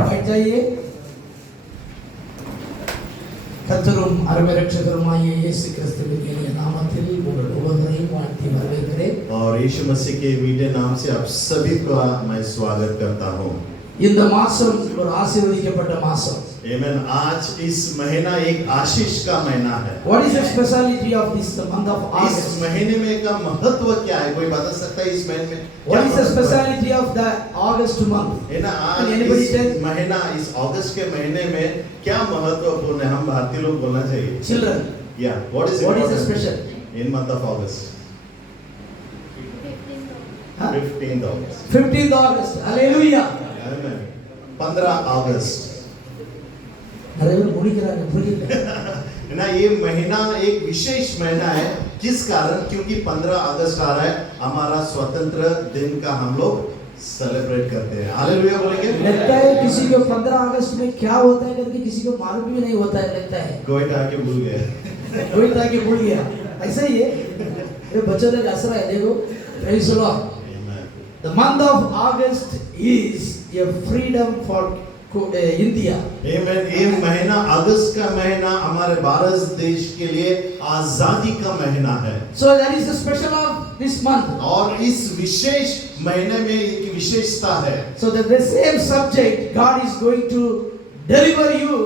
बैठ जाइए. கர்த்தரும் அருமை இரட்சகருமாய இயேசு கிறிஸ்துவின் இனிய நாமத்தில் உங்கள் ஒவ்வொருவரையும் வாழ்த்தி வரவேற்கிறேன். और यीशु मसीह के मीठे नाम से आप सभी का मैं स्वागत करता हूँ. இந்த மாசம் ஒரு ஆசீர்வதிக்கப்பட்ட மாசம். Amen. आज इस महीना एक आशीष का महीना है. What is the speciality of this month of August? इस महीने में का महत्व क्या है? कोई बता सकता है इस महीने में? What is the speciality of the August month? है ना, आज इस महीना इस अगस्त के महीने में क्या महत्वपूर्ण है? हम भारतीय लोग बोलना चाहिए. Children. Yeah. What is the special? In month of August? 15th August. 15th August. Hallelujah. Amen. 15 अगस्त. ना ये महीना एक विशेष महीना है. किस कारण? क्योंकि 15 अगस्त आ रहा है, हमारा स्वतंत्र दिन का हम लोग सेलिब्रेट करते हैं. हालेलुया बोलेंगे. लगता है किसी को 15 अगस्त में क्या होता है करके किसी को मालूम भी नहीं होता है. लगता है कोई आके भूल गया. कोई आके भूल गया. ऐसा ही है. ये बच्चों का असर है. देखो, praise the Lord. The month of August is a freedom for India. Amen. ये महीना अगस्त का महीना हमारे भारत देश के लिए आजादी का महीना है. So that is the special of this month. और इस विशेष महीने में एक विशेषता है. So that the same subject God is going to deliver you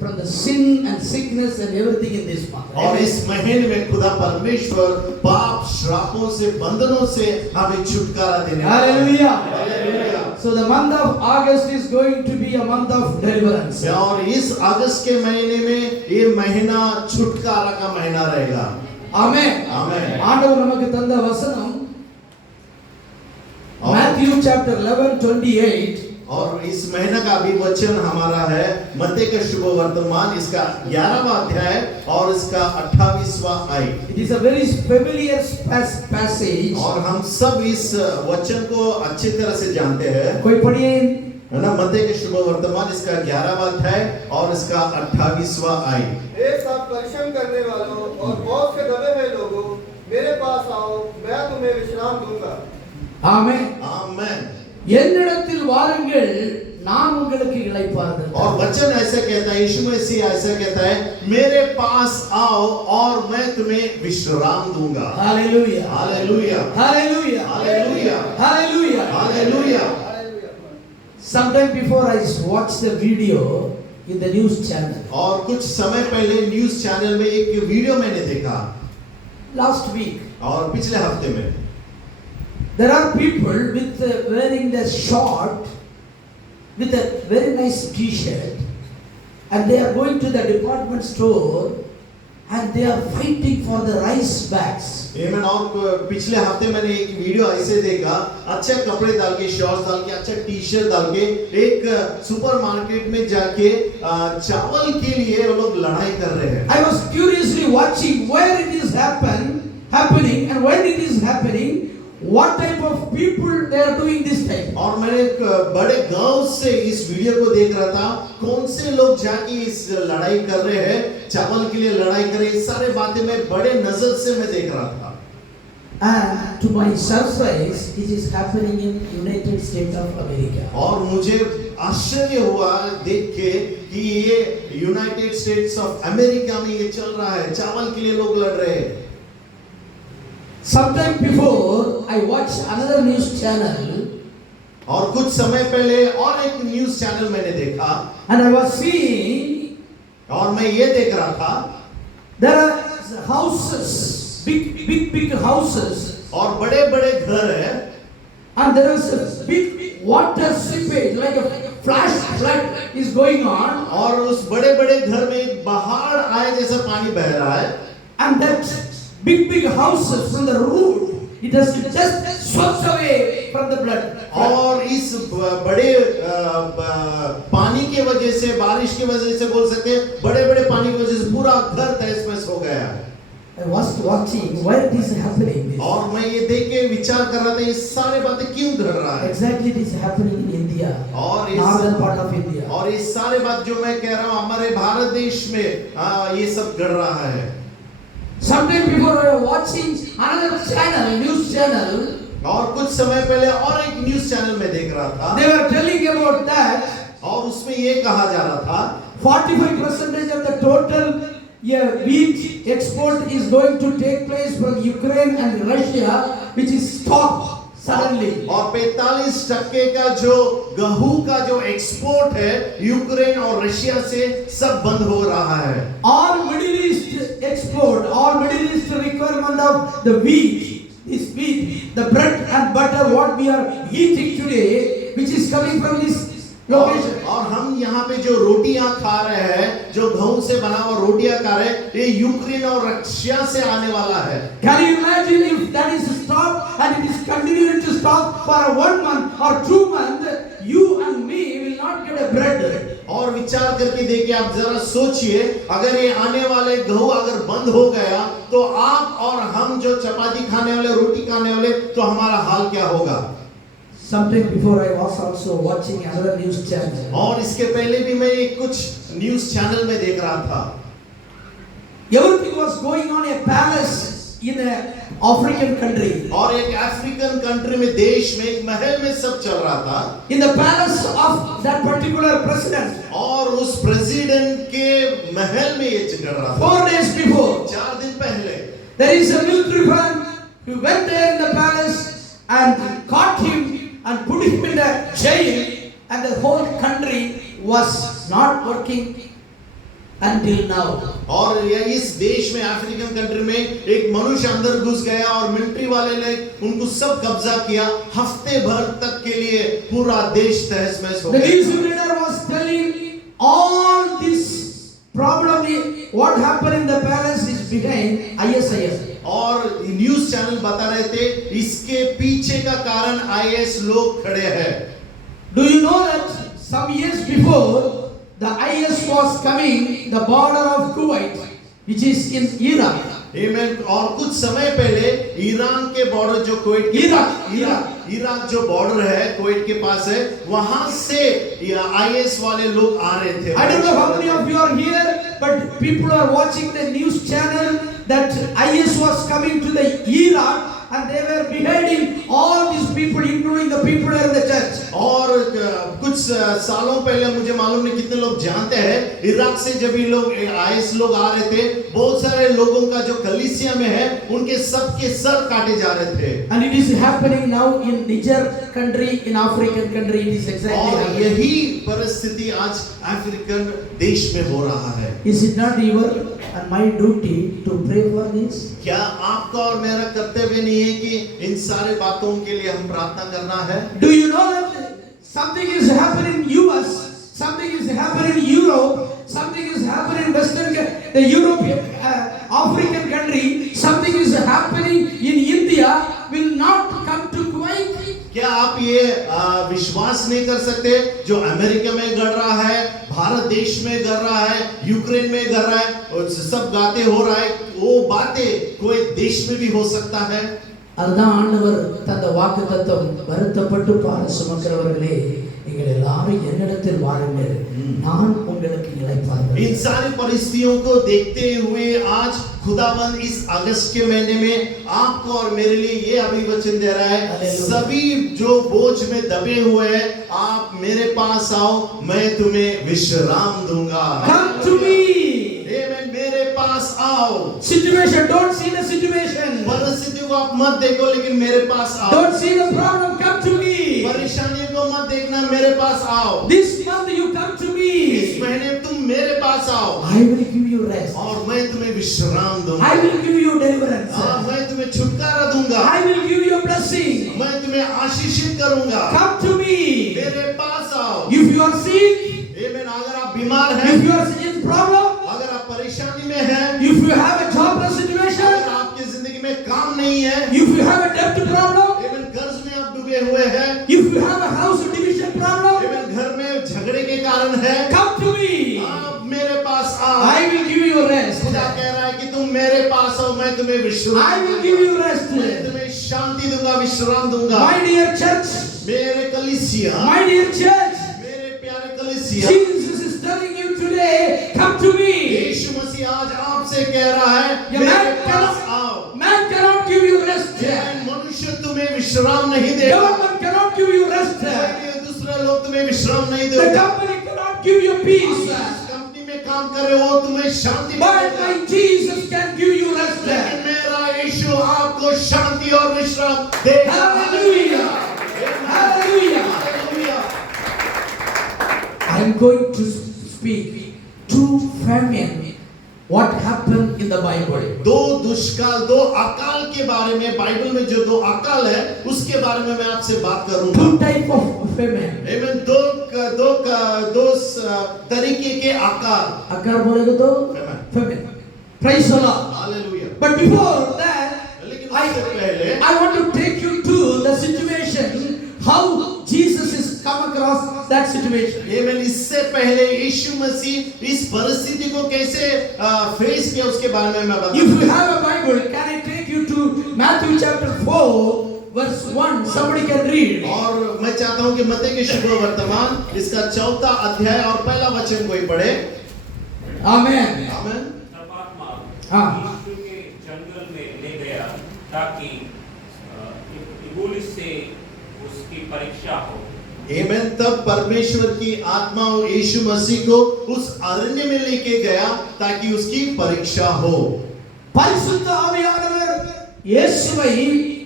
from the sin and sickness and everything in this month. और इस महीने में खुदा परमेश्वर पाप श्रापों से बंधनों से हमें छुटकारा देने वाला है. Hallelujah. Hallelujah. So the month of August is going to be a month of deliverance. और इस अगस्त के महीने में ये महीना छुटकारा का महीना रहेगा. Amen. Amen. ஆண்டவர் நமக்கு தந்த வசனம் Matthew chapter 11:28. और इस महीना का भी वचन हमारा है मत्ती के शुभ वर्तमान इसका 11वां अध्याय और इसका 28वां आयत. It is a very familiar passage. और हम सब इस वचन को अच्छी तरह से जानते हैं. कोई पढ़िए. है ना, मत्ती के शुभ वर्तमान इसका 11वां अध्याय और इसका 28वां आयत. हे सब परिश्रम करने वालों और बोझ से दबे हुए लोगों, मेरे पास आओ, मैं तुम्हें विश्राम दूंगा. आमेन. आमेन. என்னிடத்தில் வாருங்கள், நான் உங்களுக்கு இளைப்பாறுதல். और वचन ऐसे कहता है, यीशु मसीह ऐसे कहता है, मेरे पास आओ और मैं तुम्हें विश्राम दूंगा. Hallelujah. Hallelujah. Hallelujah. Hallelujah. Hallelujah. Hallelujah. Sometime before I watched the video in the news channel. और कुछ समय पहले न्यूज़ चैनल में एक वीडियो मैंने देखा. Last week. और पिछले हफ्ते में. There are people with wearing the short with a very nice T-shirt, and they are going to the department store and they are fighting for the rice bags. Amen. और पिछले हफ्ते मैंने एक video ऐसे देखा, अच्छे कपड़े डाल के, शॉर्ट्स डाल के, अच्छा टी-शर्ट डाल के एक सुपरमार्केट में जाके चावल के लिए वो लोग लड़ाई कर रहे हैं. I was curiously watching where it is happening and when it is happening. What type of people they are doing this type? और मैंने एक बड़े गांव से इस वीडियो को देख रहा था. कौन से लोग जाके इस लड़ाई कर रहे हैं, चावल के लिए लड़ाई कर रहे हैं, सारे बातें मैं बड़े नजर से मैं देख रहा था. And to my surprise, it is happening in United States of America. और मुझे आश्चर्य हुआ देख के कि ये यूनाइटेड स्टेट्स ऑफ अमेरिका में ये चल रहा है, चावल के लिए लोग लड़ रहे हैं. Sometime before I watched another news channel. और कुछ समय पहले और एक न्यूज़ चैनल मैंने देखा. And I was seeing. और मैं ये देख रहा था. There are houses, big houses. और बड़े-बड़े घर हैं. And there is a big water seepage, like a flash flood is going on. और उस बड़े-बड़े घर में एक बाढ़ आए जैसा पानी बह रहा है. And that big houses from the root, it has just swept away from the blood. और इस बड़े पानी की वजह से, बारिश की वजह से बोल सकते हैं, बड़े-बड़े पानी की वजह से पूरा घर तहस-नहस हो गया. I was watching why it is happening. और मैं ये देख के विचार कर रहा था ये सारे बातें क्यों घट रहा है. Exactly, it is happening in India. और northern part of India. और ये सारे बात जो मैं कह रहा हूँ हमारे भारत देश में ये सब घट रहा है. Sometime before I was watching another channel, news channel. और कुछ समय पहले और एक न्यूज चैनल में देख रहा था They were telling about that और उसमें ये कहा जा रहा था 45% of the total wheat export is going to take place from Ukraine and Russia, which is stopped suddenly. और 45% का जो गेहूं का जो एक्सपोर्ट है यूक्रेन और रशिया से सब बंद हो रहा है। All Middle East export, all Middle East requirement of the wheat, this wheat, the bread and butter what we are eating today, which is coming from this location. और हम यहाँ पे जो रोटियां खा रहे हैं, जो गेहूं से बना हुआ रोटियां खा रहे हैं, ये यूक्रेन और रशिया से आने वाला है। Can you imagine if that is stopped and it is continuing to stop for 1 month or 2 months, you and me will not get a bread. और विचार करके देखिए, आप जरा सोचिए, अगर ये आने वाले गेहूं अगर बंद हो गया तो आप और हम जो चपाती खाने वाले, रोटी खाने वाले, तो हमारा हाल क्या होगा? Sometime before I was also watching another news channel. और इसके पहले भी मैं कुछ न्यूज चैनल में देख रहा था। Everything was going on a palace in a African country. और एक अफ्रीकन कंट्री में, देश में, एक महल में सब चल रहा था। In the palace of that particular president. और उस प्रेसिडेंट के महल में ये चल रहा था। 4 days before. 4 दिन पहले There is a military man who went there in the palace and caught him and put him in the jail, and the whole country was not working until now. और ये इस देश में, African country में, एक मनुष्य अंदर घुस गया और मिलिट्री वाले ने उनको सब कब्जा किया। हफ्ते भर तक के लिए पूरा देश तहस-नहस हो The गया। news reader was telling all this problem, what happened in the palace is behind ISIS. और न्यूज चैनल बता रहे थे इसके पीछे का कारण आईएस लोग खड़े हैं। Do you know that some years before the IS was coming the border of Kuwait, which is in Iraq. Amen. और कुछ समय पहले ईरान के बॉर्डर जो कुवैत के इराक जो बॉर्डर है कुवैत के पास है, वहां से आईएस वाले लोग आ रहे थे। I don't know how many of you are here, but people are watching the news channel that IS was coming to the Iraq and they were beheading all these people, including the people in the church. और कुछ सालों पहले, मुझे मालूम नहीं कितने लोग जानते हैं, इराक से जब ये लोग आईएस लोग आ रहे थे, बहुत सारे लोगों का जो कलीसिया में है उनके सबके सर काटे जा रहे थे। And it is happening now in Niger country, in African country, it is exactly और happening. यही परिस्थिति आज अफ्रीकन देश में हो रहा है। Is it not your and my duty to pray for this? क्या आपका और मेरा कर्तव्य नहीं है कि इन सारे बातों के लिए हम प्रार्थना करना है? Do you know that something is happening in US, something is happening in Europe, something is happening in Western, the European, African country, something is happening in India, will not come to Kuwait? क्या आप ये विश्वास नहीं कर सकते जो America में घट रहा है, भारत देश में घट रहा है, यूक्रेन में घट रहा है, और सब बातें हो रहा है, वो बातें कोई देश में भी हो सकता है। அதுதான் ஆண்டவர் தந்த வாக்குத்தத்தம், வருத்தப்பட்டு பார சுமக்கிறவர்களே நீங்கள் எல்லாரும் என்னிடத்தில் வாருங்கள், நான் உங்களுக்கு இளைப்பாறுவேன்। इन सारी परिस्थितियों को देखते हुए आज खुदाबंद इस अगस्त के महीने में आपको और मेरे लिए ये अभिवचन दे रहा है, सभी जो बोझ में दबे हुए हैं, आप मेरे पास आओ, मैं तुम्हें विश्राम दूंगा। Come to me. Amen. मेरे पास आओ। Situation, don't see the situation. परिस्थितियों को आप मत देखो, लेकिन मेरे पास आओ। Don't see the problem, come to me. परेशानियों को मत देखना, मेरे पास आओ। This month you come to me. इस महीने तुम मेरे पास आओ, I will give you rest. और मैं तुम्हें विश्राम दूंगा। I will give you deliverance. मैं तुम्हें छुटकारा दूंगा। I will give you blessing. मैं तुम्हें आशीषित करूंगा। Come to me. मेरे पास आओ। If you are sick, आमीन। अगर आप बीमार हैं, if you are in problem, अगर आप परेशानी में हैं, if you have a jobless situation, अगर आपकी जिंदगी में काम नहीं है, if you have a debt problem, आमीन, कर्ज में आप डूबे हुए हैं, if you have a house division problem, आमीन, घर में झगड़े के कारण है, come to me. आप मेरे पास आओ। I will give you rest. खुदा कह रहा है कि तुम मेरे पास आओ, मैं तुम्हें विश्राम I will give you rest. मैं तुम्हें शांति दूंगा, विश्राम दूंगा। My dear church, मेरे कलीसिया, my dear church, मेरे प्यारे कलीसिया, Jesus is telling you today, come to me. यीशु मसीह आज आपसे कह रहा है, ये मेरे man पास आओ। man cannot give you rest. मनुष्य तुम्हें विश्राम तुम्हें विश्राम नहीं The देगा। company cannot give you peace. जिस कंपनी में काम कर रहे हो तुम्हें शांति But मिलेगा। my Jesus can give you rest. लेकिन मेरा यीशु आपको शांति और विश्राम देगा। Hallelujah. Hallelujah. Hallelujah. I am going to speak two famine. What happened in the Bible? दो दुष्काल, दो अकाल के बारे में, बाइबल में जो दो अकाल है उसके बारे में मैं आपसे बात करूंगा। Two type of famine. आमीन। दो तरीके के अकाल। अकाल बोलेगा तो famine. Praise the Lord. Hallelujah. But before that, लेकिन उससे पहले I want to take you to the situation how Jesus is come across that situation. आमीन। इससे पहले यीशु मसीह इस परिस्थिति को कैसे फेस किया उसके बारे में मैं If बताऊंगा। you have a Bible, can I take you to Matthew chapter 4 verse 1? Somebody can read. और मैं चाहता हूं कि मत्ती के शुभ वर्तमान इसका 4था अध्याय और पहला वचन कोई पढ़े। Amen. आमीन। तब आत्मा हाँ। यीशु के जंगल में ले गया ताकि इबलीस से उसकी परीक्षा हो। आमीन। तब परमेश्वर की आत्मा यीशु मसीह को उस अरण्य में लेके गया ताकि उसकी परीक्षा हो। பரிசுத்த ஆவியானவர் இயேசுவை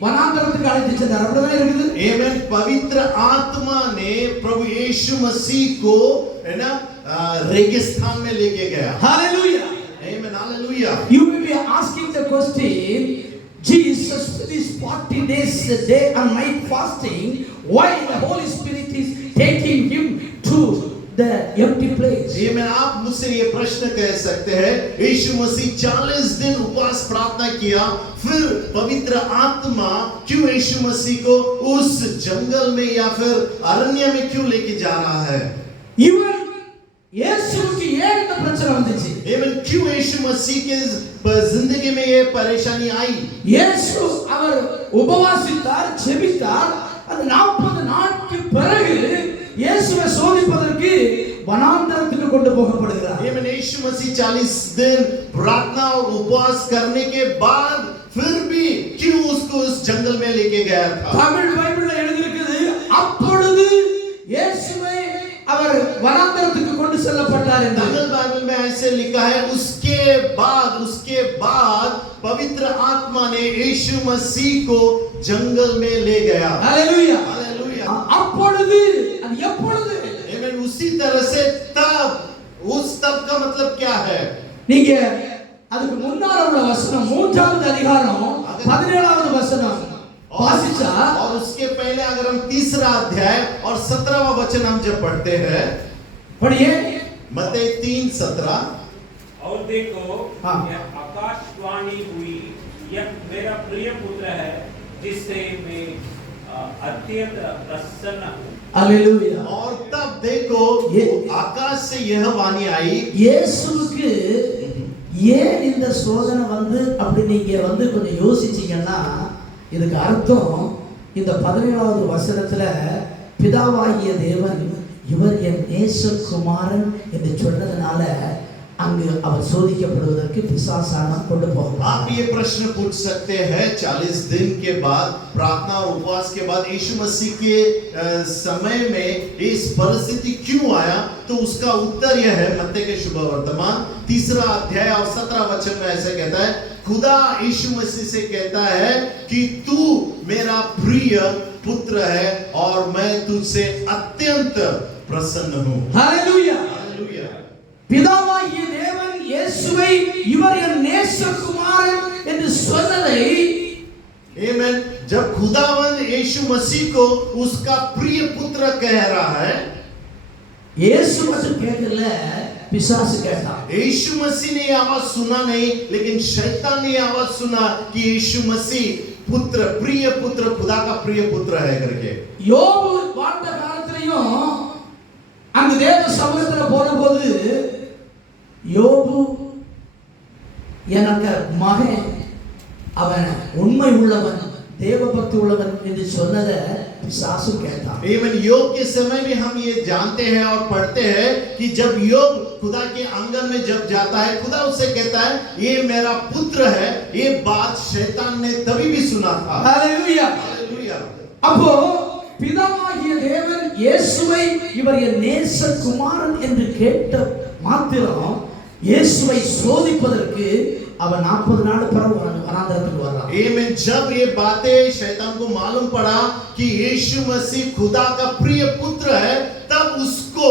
வனாந்தரத்துக்கு அழைத்து சென்றார். அப்படிதான் இருக்குது. आमीन। पवित्र आत्मा ने प्रभु यीशु मसीह को है ना रेगिस्तान में लेके गया। Hallelujah. आमीन। Hallelujah. You may be asking the question, Jesus is 40 days day and night fasting. Why the Holy Spirit is taking him to the empty place? आमीन। आप मुझसे ये प्रश्न कह सकते हैं, यीशु मसीह 40 दिन उपवास प्रार्थना किया, फिर पवित्र आत्मा क्यों यीशु मसीह को उस जंगल में या फिर अरण्य में क्यों लेके जा रहा है? இவர் இயேசுவுக்கு ஏன் இந்த பிரச்சனை வந்துச்சு? आमीन। क्यों यीशु मसीह के जिंदगी में ये परेशानी आई? இயேசு அவர் உபவாசித்தார், ஜெபித்தார். அந்த 40 நாட்களுக்கு பிறகு இயேசுவை சோதிப்பதற்கு வனாந்தரத்துக்கு கொண்டு போகப்படுகிறார். आमीन। यीशु मसीह 40 दिन प्रार्थना और उपवास करने के बाद फिर भी क्यों उसको उस जंगल में लेके गया था? தமிழ் பைபிள்ல எழுதி இருக்குது, அப்பொழுது இயேசுவை அவர் வனாந்தரத்துக்கு கொண்டு செல்லப்பட்டார் என்று. तमिल बाइबल में ऐसे लिखा है, उसके बाद पवित्र आत्मा ने यीशु मसीह को जंगल में ले गया। ஹalleluya. हालेलुया। அப்பொழுது அது எப்பொழுது? आमीन। उसी तरह से तब, उस तब का मतलब क्या है? நீங்க அதுக்கு முன்னால உள்ள வசனம் 3வது அதிகாரம் 17வது வசனம் வாசிச்சா, और उसके पहले अगर हम 3रा अध्याय और 17वां वचन हम जब पढ़ते हैं, पढ़िए मत्ती 3:17। और देखो हाँ। यह आकाशवाणी हुई, यह मेरा प्रिय पुत्र है जिससे मैं अत्यंत प्रसन्न हूँ। அல்லேலூயா. और तब देखो आकाश से यह वाणी आई। இயேசுவுக்கு ஏன் இந்த சோதனை வந்து அப்படி நீங்க வந்து கொஞ்சம் யோசிச்சீங்கன்னா இதுக்கு அர்த்தம் இந்த 17வது வசனத்துல பிதாவாகிய தேவன் இவர் என் நேசகுமாரன் என்று சொன்னதனால அங்கு அவர் சோதிக்கப்படுவதற்கு பிசாசானவன் கொண்டு आप போகிறார். ये प्रश्न पूछ सकते हैं, 40 दिन के बाद प्रार्थना और उपवास के बाद यीशु मसीह के समय में इस परिस्थिति क्यों आया? तो उसका उत्तर यह है, मत्ती के शुभ वर्तमान 3रा अध्याय और 17 वचन में ऐसे कहता है, खुदा यीशु मसीह से कहता है कि तू मेरा प्रिय पुत्र है और मैं तुझसे अत्यंत प्रसन्न हूँ। ஹalleluya. हालेलुया। பிதாவாகிய தேவன் இயேசுவை இவர் என் நேசகுமாரன் என்று சொன்னதை आमीन। जब खुदावन यीशु मसीह को उसका प्रिय पुत्र कह रहा है, இயேசு மட்டும் கேட்கல, பிசாசு கேட்டான். यीशु मसीह ने ये आवाज सुना नहीं, लेकिन शैतान ने ये आवाज सुना कि यीशु मसीह पुत्र, प्रिय पुत्र, खुदा का प्रिय पुत्र है करके। யோபு வாழ்ந்த காலத்திலையும் அந்த தேவ சமூகத்துல போனபோது யோபு எனக்கு மகன் அவன் உண்மை உள்ளவன் தேவபக்தி உள்ளவன் என்று சொன்னதை பிசாசு கேட்டான். आमीन। योग के समय में हम ये जानते हैं और पढ़ते हैं कि जब योग खुदा के आंगन में जब जाता है, खुदा उससे कहता है ये मेरा पुत्र है। ये बात शैतान ने तभी भी सुना था। ஹalleluya. हालेलुया। அப்போ பிதாவாகிய தேவன் இயேசுவை இவர் என் நேசகுமாரன் என்று கேட்ட மாத்திரம் இயேசுவை சோதிப்பதற்கு அவன் 40 நாள் பிறகு வனாந்தரத்துக்கு வர்றான். Amen. जब ये बातें शैतान को मालूम पड़ा कि यीशु मसीह खुदा का प्रिय पुत्र है, तब उसको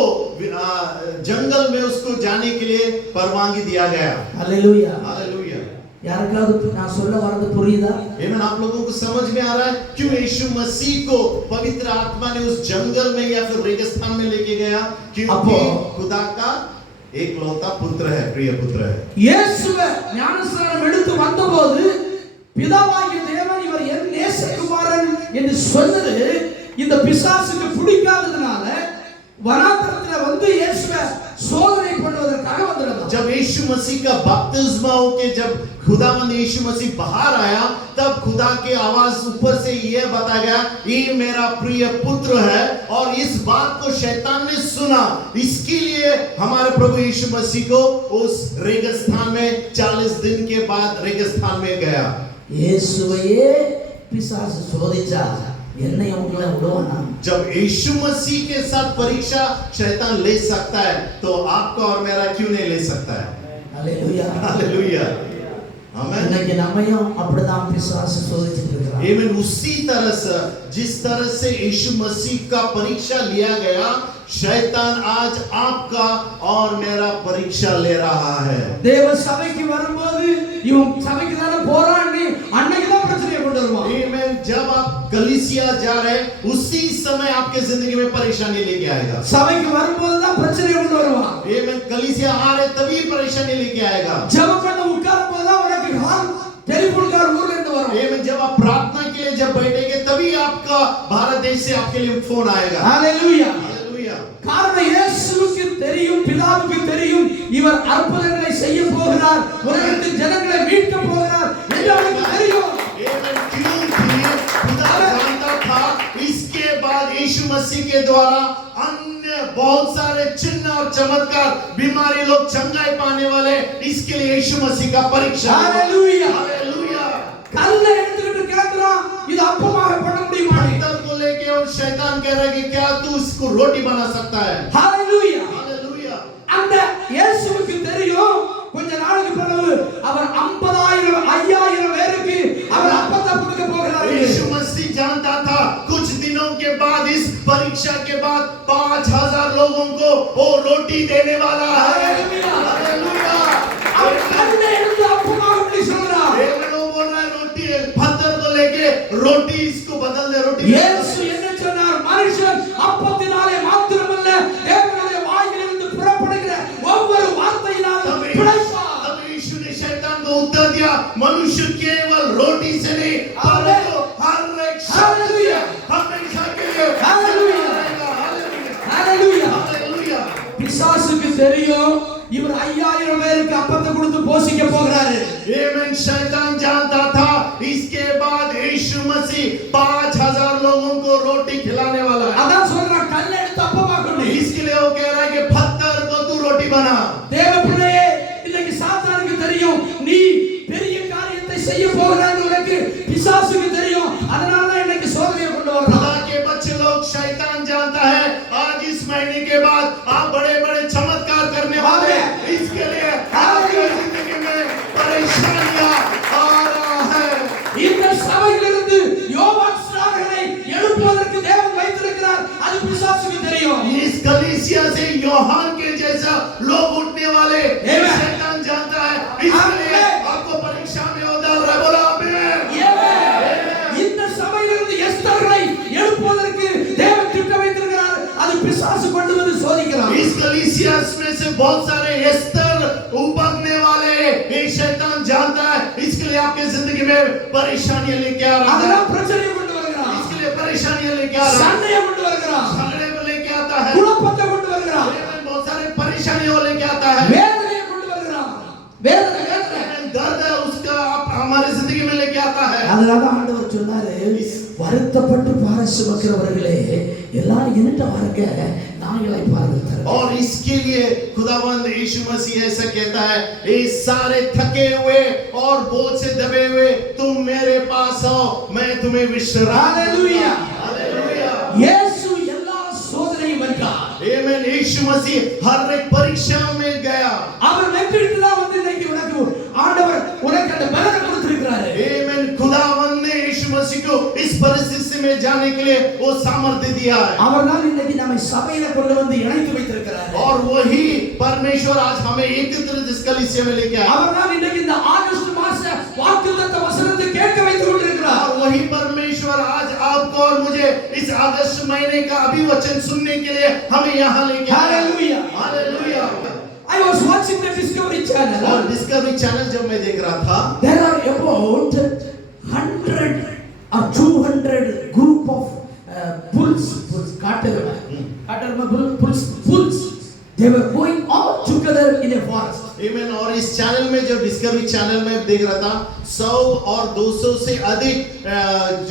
जंगल में उसको जाने के लिए परवानगी दिया गया. हालेलुया. हालेलुया. யாருக்காவது நான் சொல்ல வரது புரியுதா? Amen. आप लोगों को समझ में आ रहा है क्यों यीशु मसीह को पवित्र आत्मा ने उस जंगल में या फिर रेगिस्तान में लेके गया? क्योंकि खुदा का एकलौता पुत्र है, प्रिय पुत्र है. இயேசுவை ஞானஸ்நானம் எடுத்து வந்தபோது பிதாவாகிய தேவன் இவர் என் நேசகுமாரன் என்று சொன்னது இந்த பிசாசுக்கு பிடிக்காததுனால வனாந்தரத்துல வந்து இயேசுவை சோதனை பண்ணுவதற்காக வந்திருந்தார். जब यीशु मसीह का बपतिस्मा होके जब खुदावंद यीशु मसीह बाहर आया, तब खुदा के आवाज ऊपर से यह बताया गया, ये मेरा प्रिय पुत्र है. और इस बात को शैतान ने सुना, इसके लिए हमारे प्रभु यीशु मसीह को उस रेगिस्तान में 40 दिन के बाद रेगिस्तान में गया. இயேசுவையே பிசாசு சோதிச்சா என்னை உங்களை விடுவானா? जब यीशु मसीह के साथ परीक्षा शैतान ले सकता है, तो आपका और मेरा क्यों नहीं ले सकता है? हालेलुया. हालेलुया. आमीन. இன்னைக்கு நம்மையும் அப்படிதான் பிசாசு சோதிச்சிட்டு இருக்கான். आमीन. उसी तरह से जिस तरह से यीशु मसीह का परीक्षा लिया गया, शैतान आज आपका और मेरा परीक्षा ले रहा है. தேவ சபைக்கு வரும்போது இவன் சபைக்கு தான போறான், நீ அன்னைக்கு தான் பிரச்சனையை கொண்டு வருவான். आमीन. जब आप कलीसिया जा रहे हैं, उसी समय आपके जिंदगी में परेशानी लेके आएगा. சபைக்கு வரும்போது தான் பிரச்சனையை கொண்டு வருவான். आमीन. कलीसिया आ रहे तभी परेशानी लेके आएगा. ஜெபம் பண்ண உட்காரும் போது தான் உனக்கு கால் टेलीफोन का ஊர்ல இருந்து வரும். आमीन. जब आप प्रार्थना के लिए जब बैठेंगे, तभी आपका भारत देश से आपके लिए फोन आएगा. हालेलुया. हालेलुया. காரணம் இயேசுவுக்கு தெரியும், பிதாவுக்கு தெரியும், இவர் அற்புதங்களை செய்ய போகிறார், உலகத்தின் ஜனங்களை மீட்க போகிறார் என்று அவருக்கு தெரியும். आमीन. क्योंकि खुदा जानता था इसके बाद यीशु मसीह के द्वारा अन्य बहुत सारे चिन्ह और चमत्कार, बीमारी लोग चंगाई पाने वाले, इसके लिए यीशु मसीह का परीक्षा. हालेलुया. हालेलुया. கல்லை எடுத்துக்கிட்டு கேக்குறான், இது அப்பமாக பண்ண முடியுமா? पत्थर को लेके और शैतान कह रहा है कि क्या तू इसको रोटी बना सकता है? हालेलुया. हालेलुया. அந்த இயேசுவுக்கு தெரியும், கொஞ்ச நாளுக்கு பிறகு அவர் 50,000 5000 பேருக்கு அவர் அப்பத்தை கொடுக்க போகிறார். यीशु मसीह जानता था कुछ दिनों के बाद, इस परीक्षा के बाद 5000 लोगों को वो रोटी देने वाला है. हालेलुया. हालेलुया. அவர் கல்லை எடுத்து அப்பமாக பண்ணி சொல்றார். वो बोल रहा है रोटी, पत्थर को लेके रोटी इसको बदल दे, रोटी. இயேசு என்ன சொன்னார்? மனுஷன் அப்பத்தினாலே மாத்திரமல்ல, தேவனுடைய வாயிலிருந்து புறப்படுகிற ஒவ்வொரு வார்த்தையினாலும் பிழைப்பார். तब यीशु ने शैतान को उत्तर दिया, मनुष्य केवल रोटी से नहीं, परंतु हर एक शब्द से हमेशा के लिए. हालेलुया. हालेलुया. हालेलुया. हालेलुया. பிசாசுக்கு தெரியும், இவர் 5000 பேருக்கு அப்பத்தை கொடுத்து போஷிக்க போகிறாரு. आमीन. शैतान जानता था इसके बाद यीशु मसीह 5000 लोगों को रोटी खिलाने वाला है. அதான் சொல்றான், கல்லை எடுத்து அப்பமாக்கணும். इसके लिए वो कह रहा है कि पत्थर को तू रोटी बना. தேவ பிள்ளையே, இன்னைக்கு சாத்தானுக்கு தெரியும் நீ பெரிய காரியத்தை செய்ய போகிறான்னு, உனக்கு பிசாசுக்கு தெரியும், அதனால தான் இன்னைக்கு சோதனையை கொண்டு வர்றான். खुदा के बच्चे लोग, शैतान जानता है आज इस महीने के बाद आप बड़े-बड़े चमत्कार करने वाले हैं. इसके लिए आपकी जिंदगी में परेशानियां आ रहा है. இந்த சபையிலிருந்து யோவான் ஸ்நானகனை எழுப்புவதற்கு தேவன் வைத்திருக்கிறார், அது பிசாசுக்கு தெரியும். इस कलीसिया से यूहन्ना के जैसा लोग उठने वाले Amen. शैतान जानता है, इसलिए आपको परीक्षा में उतार रहा है. बोला आमीन. இந்த சபையிலிருந்து எஸ்தரை எழுப்புவதற்கு தேவன் திட்டம் வைத்திருக்கிறார், அது பிசாசு கொண்டு வந்து சோதிக்கிறான். इस कलीसिया में से बहुत सारे एस्तर उबकने वाले ये शैतान जानता है, इसके लिए आपके जिंदगी में परेशानियां लेके आ रहा है. அதெல்லாம் பிரச்சனையை கொண்டு வருகிறான், इसके लिए परेशानियां लेके आ रहा है, சண்டையை கொண்டு வருகிறான், झगड़े को लेके आता है, குழப்பத்தை கொண்டு வருகிறான், बहुत सारे परेशानियों लेके आता है, வேதனையை கொண்டு வருகிறான். வேதனை दर्द है उसका आप हमारे जिंदगी में लेके आता है. அதனால ஆண்டவர் சொன்னாரு, வருத்தப்பட்டு பார சுமக்கிறவர்களே எல்லாரும் என்னட்ட வாருங்க, நான் இளைப்பாறுதல் தருவேன். और इसके लिए खुदावंद यीशु मसीह ऐसा कहता है, ये सारे थके हुए और बोझ से दबे हुए तुम मेरे पास आओ, मैं तुम्हें विश्राम. हालेलुया. हालेलुया. இயேசு எல்லா Amen. यीशु मसीह हर एक परीक्षा में गया. அவர் வெற்றிட்டு தான் வந்து இன்னைக்கு உனக்கு ஆண்டவர் உனக்கு அந்த பலனை கொடுத்திருக்கிறாரு. Amen. खुदावन ने यीशु मसीह को इस परिस्थिति में जाने के लिए वो सामर्थ्य दिया है. அவர் தான் இன்னைக்கு நம்மை சபையில கொண்டு வந்து இணைத்து வைத்திருக்கிறார். और वही परमेश्वर आज हमें एकत्रित इस कलीसिया में लेके आया. அவர் தான் இன்னைக்கு இந்த ஆகஸ்ட் மாச வாக்குத்தத்த வசனத்தை கேட்க வைத்து கொண்டிருக்கிறார். और वही परमेश्वर आज आपको और मुझे इस अगस्त महीने का अभिवचन सुनने के लिए हमें यहाँ लेके आया. Hallelujah. Hallelujah. I was watching the Discovery Channel. और डिस्कवरी चैनल जब मैं देख रहा था, There are about 100 or 200 group of bulls, bulls. They were going all together in a forest. Amen. और इस चैनल में जब डिस्कवरी चैनल में देख रहा था 100 और 200 से अधिक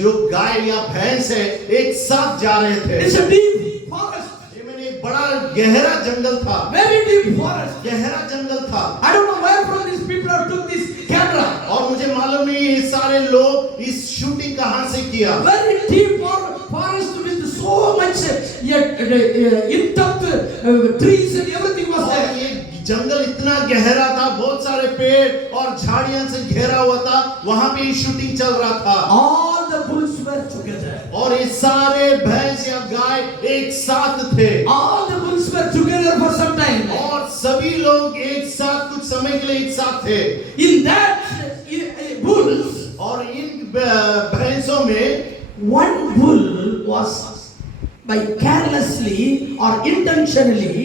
जो गाय या भैंस है एक साथ जा रहे थे. It's a deep forest. Amen. एक बड़ा गहरा जंगल था. Very deep forest. गहरा जंगल था. I don't know where from these people have took this camera. और मुझे मालूम नहीं ये सारे लोग इस शूटिंग कहां से किया. Very deep forest with so much in-depth trees and everything was और there. ये जंगल इतना गहरा था, बहुत सारे पेड़ और झाड़ियां से घेरा हुआ था. वहां पे ये शूटिंग चल रहा था. All the bulls were together. और ये सारे भैंस या गाय एक साथ थे. All the bulls were together for some time. और सभी लोग एक साथ कुछ समय के लिए एक साथ थे. In that bulls, और इन भैंसों में one bull was by carelessly or intentionally,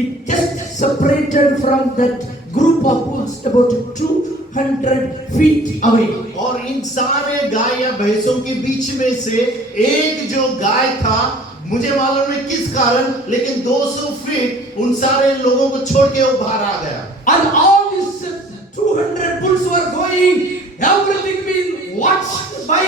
it just separated from that group of bulls about 200 feet away. और इन सारे गाय या भैंसों के बीच में से एक जो गाय था, मुझे मालूम नहीं किस कारण, लेकिन 200 फीट उन सारे लोगों को छोड़ के वो बाहर आ गया. And all these 200 bulls were going, everything being watched by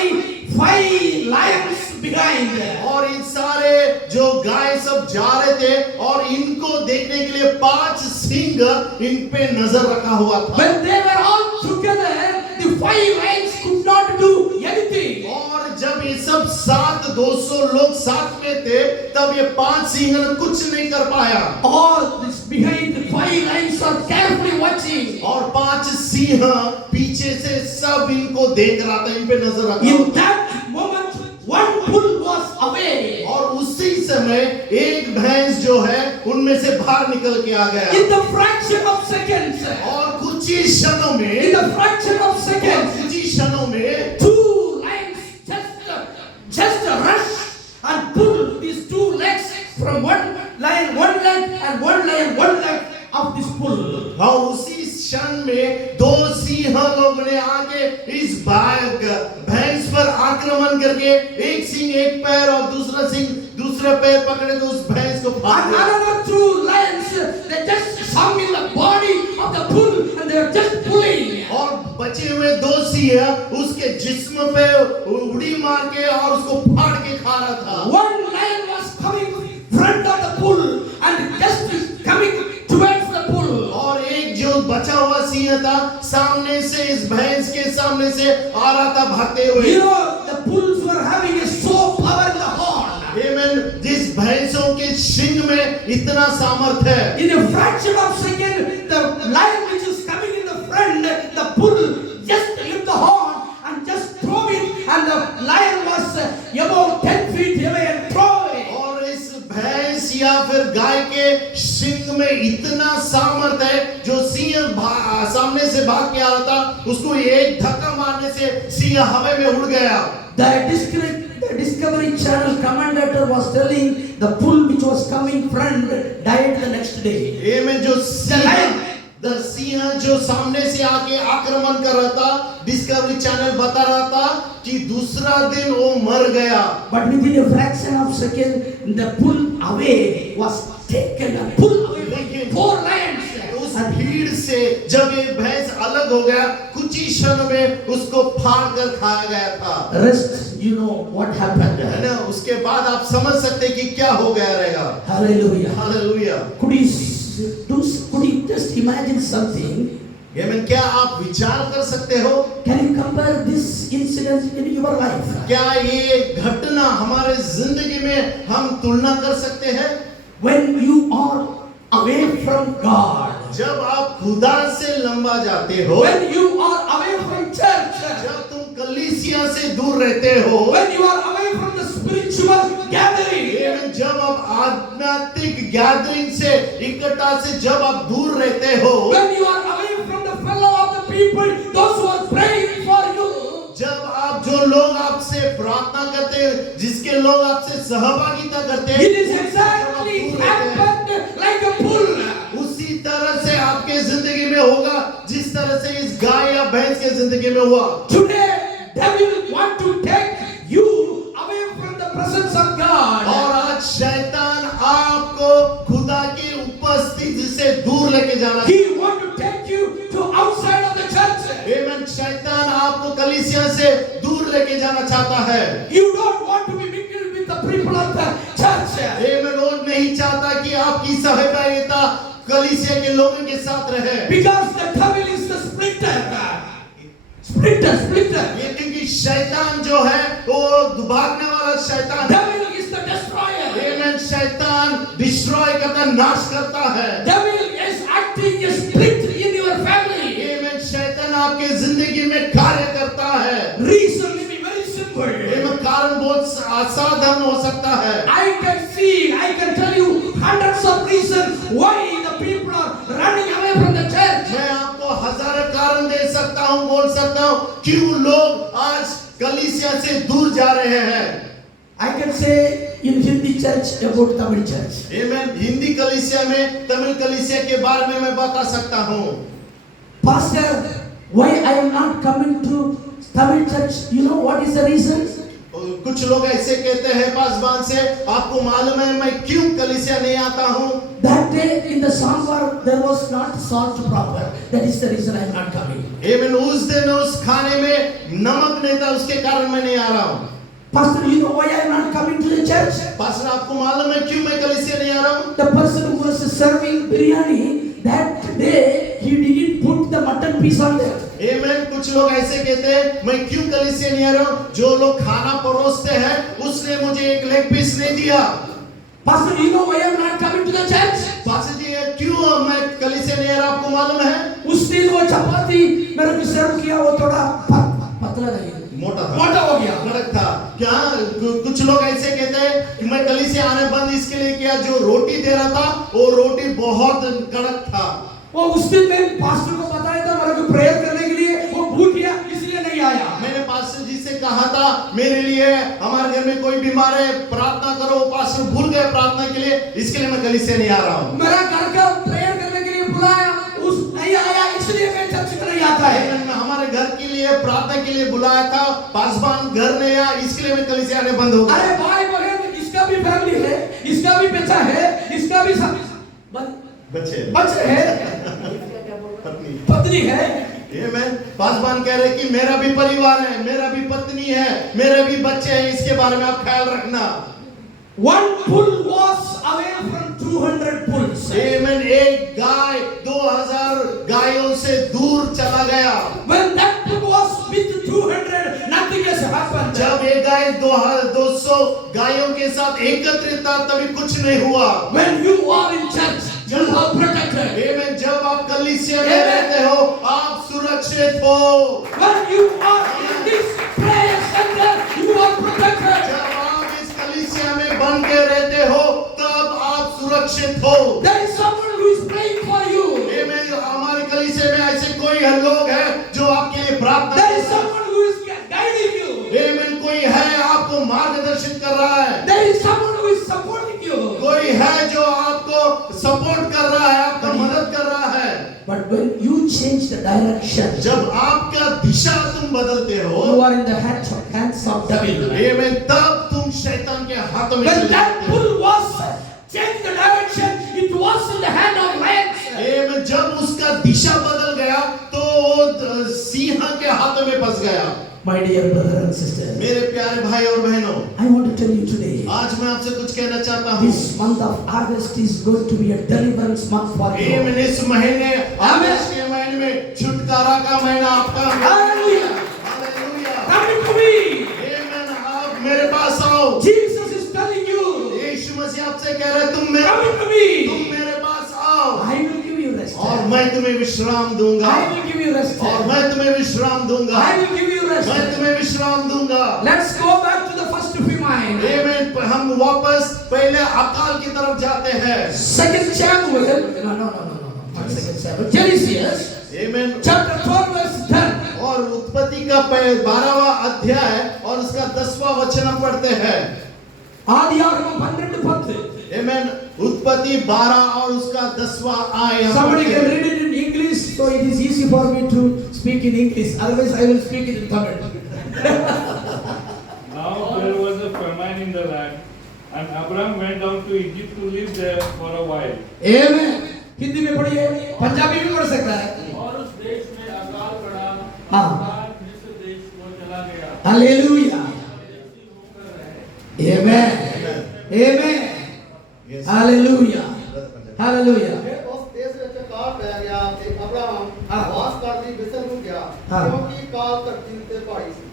5 lions behind. और इन सारे जो गाय सब जा रहे थे और इनको देखने के लिए 5 सिंह इन पे नजर रखा हुआ था. When they were all together, the 5 lions could not do anything. और जब ये सब 200 लोग साथ में थे, तब ये 5 सिंह कुछ नहीं कर पाया. All this behind the 5 lions are carefully watching. और 5 सिंह पीछे से सब इनको देख रहा था, इन पे नजर रखा. In that moment, one bull was away. और उसी समय एक भैंस जो है उनमें से बाहर निकल के आ गया. In the fraction of seconds, और कुछ ही क्षणों में, in the fraction of seconds, कुछ ही क्षणों में 2 lions just rush and pull these 2 legs from one leg and one leg of this bull. और उसी क्षण में 2 सिंह लोगों ने आके इस भैंस पर आक्रमण करके एक सिंह एक पैर और दूसरा सिंह दूसरा पैर पकड़े तो उस भैंस को फाड़ And दिया. another 2 lions, they just sung in the body of the bull and they were just pulling. और बचे हुए 2 सिंह उसके जिस्म पे उड़ी मार के और उसको फाड़ के खा रहा था. One lion was coming front of the bull and just coming towards the bull. और एक जो बचा हुआ सिंह था सामने से इस भैंस के सामने से आ रहा था भागते हुए. You know, the bulls were having a so power in the horn. Amen. जिस भैंसों के सिंग में इतना सामर्थ है. In a fraction of second, the lion which is coming in the front, the bull just lift the horn and just throw it, and the lion was about 10 feet away and throw it. और इस भैंस या फिर गाय के सिंग में इतना सामर्थ है जो सिंह सामने से भाग के आ रहा था उसको एक धक्का मारने से सिंह हवा में उड़ गया. The Discovery Channel commentator was telling the bull which was coming front died the next day. में जो सिंह जो सामने से आके आक्रमण कर रहा था, डिस्कवरी चैनल बता रहा था कि दूसरा दिन वो मर गया. But within a fraction of second, the bull away was taken and pulled away by 4 lions. उस भीड़ से जब ये भैंस अलग हो गया, कुछ ही क्षण में उसको फाड़ कर खाया गया था. Rest, you know what happened. है ना? उसके बाद आप समझ सकते हैं कि क्या हो गया रहेगा. Hallelujah. Hallelujah. Could you just imagine something? ये में क्या आप विचार कर सकते हो? Can you compare this incident in your life? क्या ये घटना हमारे जिंदगी में हम तुलना कर सकते हैं? When you are from God, जब आप खुदा से लंबा जाते हो, when you are away from church, जब तुम कलीसिया से दूर रहते हो, when you are away from the spiritual gathering, एवं जब आप आध्यात्मिक गैदरिंग से इकट्ठा से जब आप दूर रहते हो, when you are away from the fellow of the people, those who are praying for you, जब आप जो लोग आपसे प्रार्थना करते हैं, जिसके लोग आपसे सहभागिता करते हैं, it is exactly happened like a bull. उसी तरह से आपके जिंदगी में होगा जिस तरह से इस गाय या भैंस के जिंदगी में हुआ। Today, devil want to take you away from the presence of God. और आज शैतान आपको खुदा की उपस्थिति से दूर लेके जाना, He want to take you to outside of the church. आमेन। शैतान आपको कलीसिया से दूर लेके जाना चाहता है। You don't want to be mingled with the people of the church. आमेन। वो नहीं चाहता कि आपकी सहभागिता कलीसिया के लोगों के साथ रहे, Because the devil is the splitter. Splitter. ये क्योंकि शैतान जो है वो भागने वाला शैतान है। Devil is the destroyer. आमेन। शैतान डिस्ट्रॉय करता, नाश करता है। Devil is acting a split in your family. आमेन। शैतान आपके जिंदगी में कार्य करता है। Reason may be very simple. आमेन। कारण बहुत असाधारण हो सकता है। I can tell you hundreds of reasons why the people are running away from the church. मैं आपको हजारों कारण दे सकता हूँ, बोल सकता हूँ क्यों लोग आज कलीसिया से दूर जा रहे हैं। I can say in Hindi church about Tamil church. आमेन। हिंदी कलीसिया में तमिल कलीसिया के बारे में मैं बता सकता हूँ। Pastor, why I am not coming to Tamil church? You know what is the reason? कुछ लोग ऐसे कहते हैं पासवान से, आपको मालूम है मैं क्यों कलीसिया नहीं आता हूँ? That day in the sambar there was not salt proper. That is the reason I am not coming. आमेन। उस दिन उस खाने में नमक नहीं था, उसके कारण मैं नहीं आ रहा हूँ। Pastor, you know why I am not coming to the church? Pastor आपको मालूम है क्यों मैं कलीसिया नहीं आ रहा हूँ? The person who was serving biryani that day he didn't put the mutton piece on there. आमेन। कुछ लोग ऐसे कहते हैं मैं क्यों कलीसिया नहीं आ रहा हूँ? जो लोग खाना परोसते हैं उसने मुझे एक लेग पीस नहीं दिया। Pastor, you know why I am not coming to the church? Pastor ji क्यों मैं कलीसिया नहीं आ रहा, आपको मालूम है? उस दिन वो चपाती मेरे को सर्व किया, वो थोड़ा पतला नहीं, मोटा था, मोटा हो गया, कड़क था। क्या कुछ लोग ऐसे कहते हैं कि मैं कलीसिया आने बंद इसके लिए किया, जो रोटी दे रहा था वो रोटी बहुत कड़क था। वो उस दिन मैं पास्टर को बताया था मेरे को प्रेयर करने के लिए, वो भूल गया इसलिए नहीं आया। मैंने पास्टर जी से कहा था मेरे लिए, हमारे घर में कोई बीमार है प्रार्थना करो, पास्टर भूल गए प्रार्थना के लिए, इसके लिए मैं कलीसिया नहीं आ रहा हूँ। मेरा घर का प्रेयर करने के लिए बुलाया, उस नहीं आया इसलिए मैं चर्च में नहीं आता है। हमारे घर के लिए प्रार्थना के लिए बुलाया था, पासवान घर नहीं आया, इसके लिए मैं कलीसिया आने बंद हो गया। अरे भाई बहन, इसका भी फैमिली है, इसका भी बच्चा है, इसका भी बच्चे है, पत्नी है। ये मैं पासवान कह रहे कि मेरा भी परिवार है, मेरा भी पत्नी है, मेरे भी बच्चे हैं, इसके बारे में आप ख्याल रखना। One bull was away from 200 bulls. आमेन। एक गाय 2000 गायों से दूर चला गया। When that bull was with 200, nothing has happened. जब एक गाय 200 गायों के साथ एकत्रित था तभी कुछ नहीं हुआ। When you are in church, you are protected. आमेन। जब आप कलीसिया में रहते हो आप सुरक्षित हो। When you are in this prayer center, you are protected. जब आप इस कलीसिया में बन के रहते हो तब आप सुरक्षित हो। There is someone who is praying for you. आमेन। हमारे कलीसिया में ऐसे कोई लोग हैं जो आपके लिए प्रार्थना There कर is रहे हैं। someone who is guiding you. आमेन। कोई है आपको मार्गदर्शन कर रहा है, There is someone who is supporting you. कोई है जो आपको सपोर्ट कर रहा है, आपका मदद कर रहा है। But when you change the direction, जब आपका दिशा तुम बदलते हो, you are in the hands of devil. आमेन, तब तुम शैतान के हाथों में When चले that जाते हो। bull was changed the direction, it was in the hand of lions. आमेन। जब उसका दिशा बदल गया तो वो सिंह के हाथों में फंस गया। My dear brother and sister, मेरे प्यारे भाई और बहनों, I want to tell you today, आज मैं आपसे कुछ कहना चाहता हूँ। this month of August is going to be a deliverance month for you. आमेन। इस महीने अगस्त के महीने में छुटकारा का महीना आपका। Hallelujah. Hallelujah. Come to me. आमेन। आप मेरे पास आओ। Jesus is telling you, यीशु मसीह आपसे कह रहे हैं तुम मेरे come to me. पास आओ। I तुम्हें विश्राम दूंगा I will give you rest. और मैं तुम्हें विश्राम दूंगा I will give you मैं rest. तुम्हें विश्राम दूंगा Let's go back to the first Philippians. आमीन हम वापस पहले अकाल की तरफ जाते हैं Second Samuel. No. Not Second Samuel. Genesis. आमीन Chapter 12 verse 10. और उत्पत्ति का 12वां अध्याय और उसका 10वां वचन हम पढ़ते हैं ஆதியாகமம் 12:10. आमीन उत्पत्ति 12 और उसका 10वां आय हम Somebody पढ़ते can हैं read it in English, so it is easy for me to speak in English. Otherwise, I will speak it in Tamil. Now there was a famine in the land, and Abraham went down to Egypt to live there for a while. Amen. Hindi में पढ़िए, पंजाबी में पढ़ सकता है. और उस देश में अकाल पड़ा, हाँ. अकाल मिस्र देश को चला गया. Hallelujah. Amen. Amen. Yes. Hallelujah. Hallelujah. फिर उस देश ਵਿੱਚ ਕਾਲ ਪੈ ਗਿਆ ਤੇ ਅਬਰਾਹਮ ਹਾਂ। ਵਾਸ ਕਰਦੀ ਬਿਸਰ ਨੂੰ ਗਿਆ ਹਾਂ। ਕਿਉਂਕਿ ਕਾਲ ਧਰਤੀ ਉੱਤੇ ਭਾਰੀ ਸੀ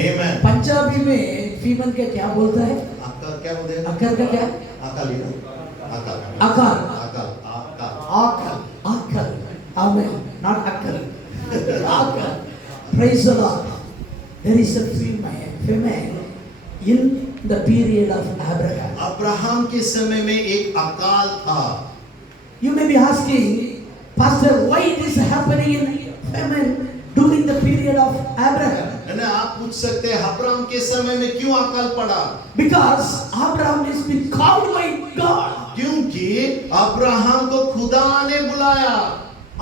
आमीन पंजाबी में फीमन का क्या बोलता है? आपका क्या बोलते हैं अकर का क्या? अकाली अकाल अकार. अकाल अकाल Akal. Amen. Not akal. Akal. Praise the Lord. There is a famine in the period of Abraham. Abraham के समय में एक अकाल था You may be asking, Pastor, why it is happening in famine during the period of Abraham? है ना आप पूछ सकते हैं अब्राहम के समय में क्यों अकाल पड़ा Because Abraham has been called by God. क्योंकि अब्राहम को खुदा ने बुलाया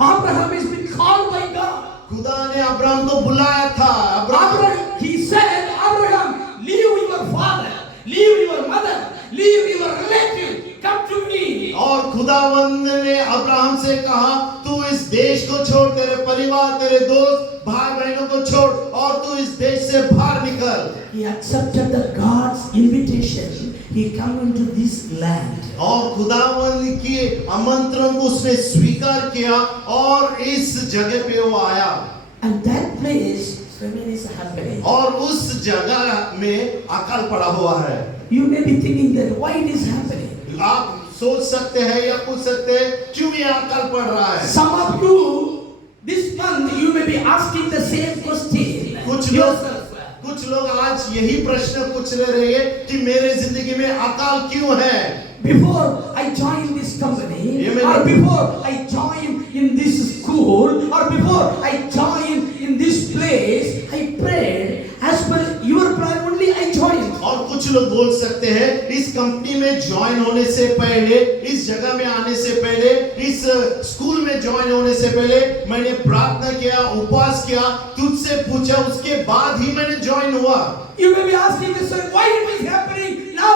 Abraham has been called by God. खुदा ने अब्राहम को बुलाया था Abraham, he said, Abraham, leave your father, leave your mother, leave your relative, come to me. और खुदावंद ने अब्राहम से कहा तू इस देश को छोड़ तेरे परिवार तेरे दोस्त भाई बहनों को छोड़ और तू इस देश से बाहर निकल He accepted the God's invitation. He come into this land. और खुदावंद के आमंत्रण को उसने स्वीकार किया और इस जगह पे वो आया And that place, famine is happening. और उस जगह में अकाल पड़ा हुआ है You may be thinking that why it is happening. आप सोच सकते हैं या पूछ सकते हैं क्यों ये अकाल पड़ रहा है Some of you, this month, you may be asking the same question. कुछ लोग आज यही प्रश्न पूछ रहे हैं कि मेरे जिंदगी में अकाल क्यों है Before I join this company, Amen. or before I join in this school, or before I join in this place, I prayed as per your prayer only I joined. और कुछ लोग बोल सकते हैं इस कंपनी में ज्वाइन होने से पहले इस जगह में आने से पहले इस स्कूल में ज्वाइन होने से पहले मैंने प्रार्थना किया उपवास किया तुझसे पूछा उसके बाद ही मैंने ज्वाइन हुआ You may be asking yourself, why it is happening now?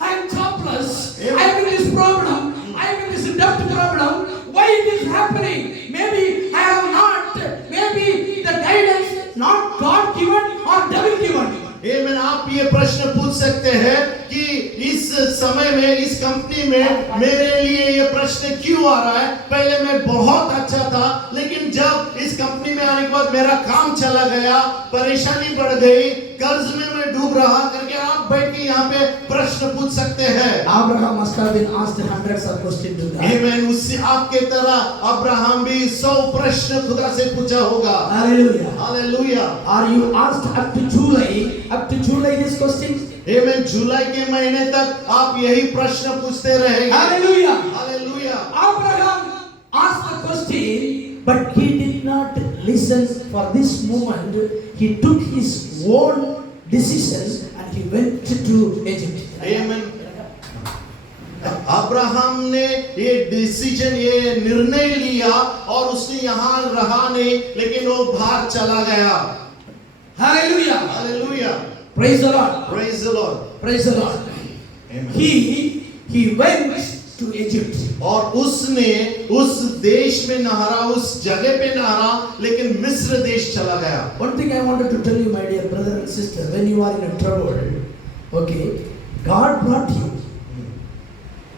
I am jobless. Amen. I am in this problem. I am in this debt problem. Why it is happening? Maybe I have not. Maybe the guidance not God given or devil given. आमीन आप ये प्रश्न पूछ सकते हैं कि इस समय में इस कंपनी में मेरे लिए ये प्रश्न क्यों आ रहा है पहले मैं बहुत अच्छा था लेकिन जब इस कंपनी में आने के बाद मेरा काम चला गया परेशानी बढ़ गई कर्ज में मैं डूब रहा करके आप बैठ के यहाँ पे प्रश्न पूछ सकते हैं Abraham must have been asked hundreds of questions to God. आमीन उससे आपके तरह अब्राहम भी 100 प्रश्न खुदा से पूछा होगा Hallelujah. Hallelujah Are you asked up to July this question? आमीन जुलाई के महीने तक आप यही प्रश्न पूछते रहेंगे Hallelujah. Hallelujah Abraham asked the question, but he did not listen for this moment. He took his own decision and he went to Egypt. आमीन अब्राहम ने ये डिसीजन ये निर्णय लिया और उसने यहाँ रहा नहीं लेकिन वो बाहर चला गया Hallelujah. Hallelujah Praise the Lord. Praise the Lord Praise the Lord. He went to Egypt. और उसने उस देश में न रहा उस जगह पे न रहा लेकिन मिस्र देश चला गया One thing I wanted to tell you, my dear brother and sister, when you are in a trouble, okay, God brought you.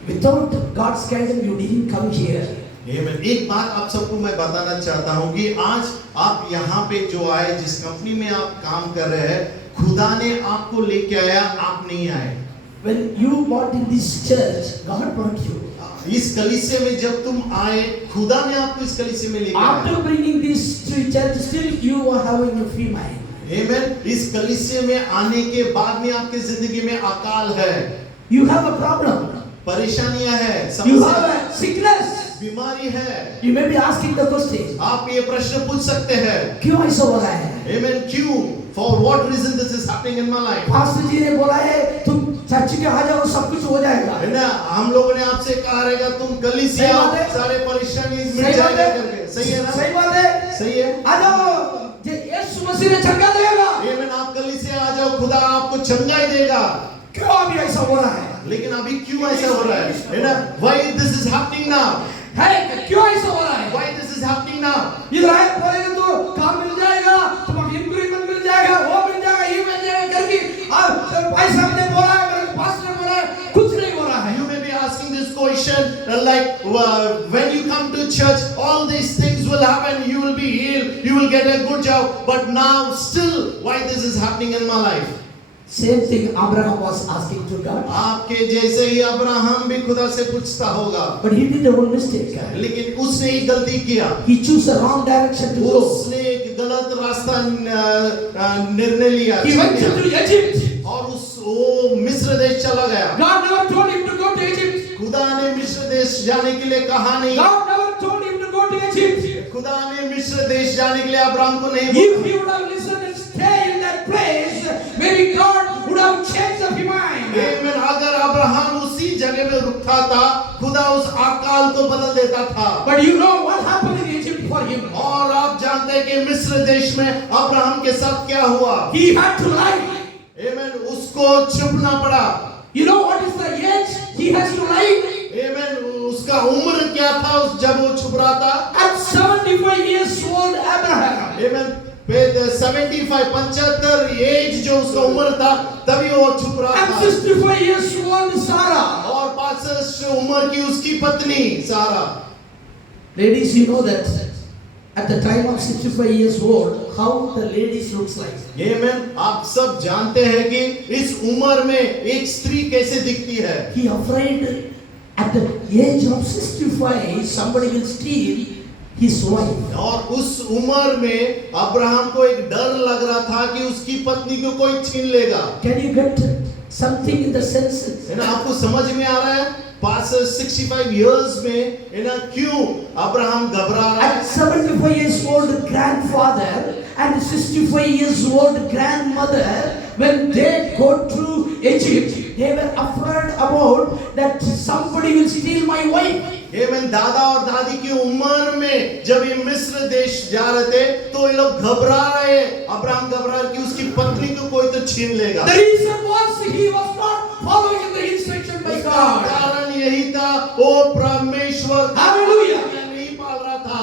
Without God's guidance, you didn't come here. आमीन एक बात आप सबको मैं बताना चाहता हूँ कि आज आप यहाँ पे जो आए जिस कंपनी में आप काम कर रहे हैं खुदा ने आपको लेके आया आप नहीं आए When you bought in this church, God brought you. इस कलीसिया में जब तुम आए, खुदा ने आपको इस कलीसिया में लेके After आया। bringing this to church, still you are having a free mind. आमेन। इस कलीसिया में आने के बाद में आपकी जिंदगी में अकाल है, You have a problem. परेशानियां है, You समस्या, have a sickness. बीमारी है। You may be asking the question, आप ये प्रश्न पूछ सकते हैं, क्यों ऐसा हो रहा है? आमेन, क्यों? For what reason this is happening in my life? Pastor ji ने बोला है तुम चर्च के आ जाओ सब कुछ हो जाएगा। है ना, हम लोगों ने आपसे कहा रहेगा तुम कलीसिया सही बात है। सारे परेशानी मिट सही बात जाएगा है। करके, सही है ना? सही बात है। सही है। आ जाओ, ये यीशु मसीह ने चंगा देगा। आमेन, आप कलीसिया आ जाओ, खुदा आपको चंगाई देगा। क्यों अभी ऐसा हो रहा है? लेकिन अभी क्यों ऐसा हो रहा है ना? Why this is happening now? है क्यों ऐसा हो रहा है? Why this is happening now? इधर आए बोलेगा तो काम मिल जाएगा, तुम्हें इंक्रीमेंट मिल जाएगा, वो मिल जाएगा, ये मिल जाएगा करके और भाई साहब ने बोला है, मेरे पास्टर ने बोला है, कुछ नहीं हो रहा है। You may be asking this question like when you come to church, all these things will happen. You will be healed. You will get a good job. But now, still, why this is happening in my life? Same thing Abraham was asking to God. आपके जैसे ही Abraham भी खुदा से पूछता होगा, But he did a whole mistake. लेकिन उसने एक गलती किया। He chose the wrong direction to go. उसने एक गलत रास्ता निर्णय लिया। He went to Egypt. और वो मिस्र देश चला गया। God never told him to go to Egypt. खुदा ने मिस्र देश जाने के लिए कहा नहीं। God never told him to go to Egypt. खुदा ने मिस्र देश जाने के लिए अब्राहम को नहीं If बोला। he would have listened and stayed in that place, maybe God would have changed his mind. आमीन। अगर अब्राहम उसी जगह में रुकता था, खुदा उस अकाल को बदल देता था। But you know what happened in Egypt for him? और आप जानते हैं कि मिस्र देश में अब्राहम के साथ क्या हुआ? He had to lie. आमीन। उसको छुपना पड़ा। You know what is the age he has to lie? आमीन। उसका उम्र क्या था जब वो छुप रहा था? At 75 years old Abraham. आमीन। 75 एज जो उसका उम्र था, तभी वो छुप रहा At था। 65 years old Sarah. और 65 उम्र की उसकी पत्नी सारा। Ladies, you know that at the time of 65 years old, how the ladies looks like. आमीन। आप सब जानते हैं कि इस उम्र में एक स्त्री कैसे दिखती है। He afraid at the age of 65 somebody will steal his wife. और उस उम्र में अब्राहम को एक डर लग रहा था कि उसकी पत्नी को कोई छीन लेगा। Can you get something in the sense? है ना, आपको समझ में आ रहा है? पास 65 years में है ना, क्यों अब्राहम घबरा रहा है? At 75 years old grandfather and 65 years old grandmother, when they go to Egypt, they were afraid about that somebody will steal my wife. आमीन। दादा और दादी की उम्र में जब ये मिस्र देश जा रहे थे, तो ये लोग घबरा रहे, अब्राहम घबरा रहे कि उसकी पत्नी को कोई तो छीन लेगा। The reason was he was not following the instruction by God. कारण यही था, वो परमेश्वर Hallelujah. नहीं पाल रहा था।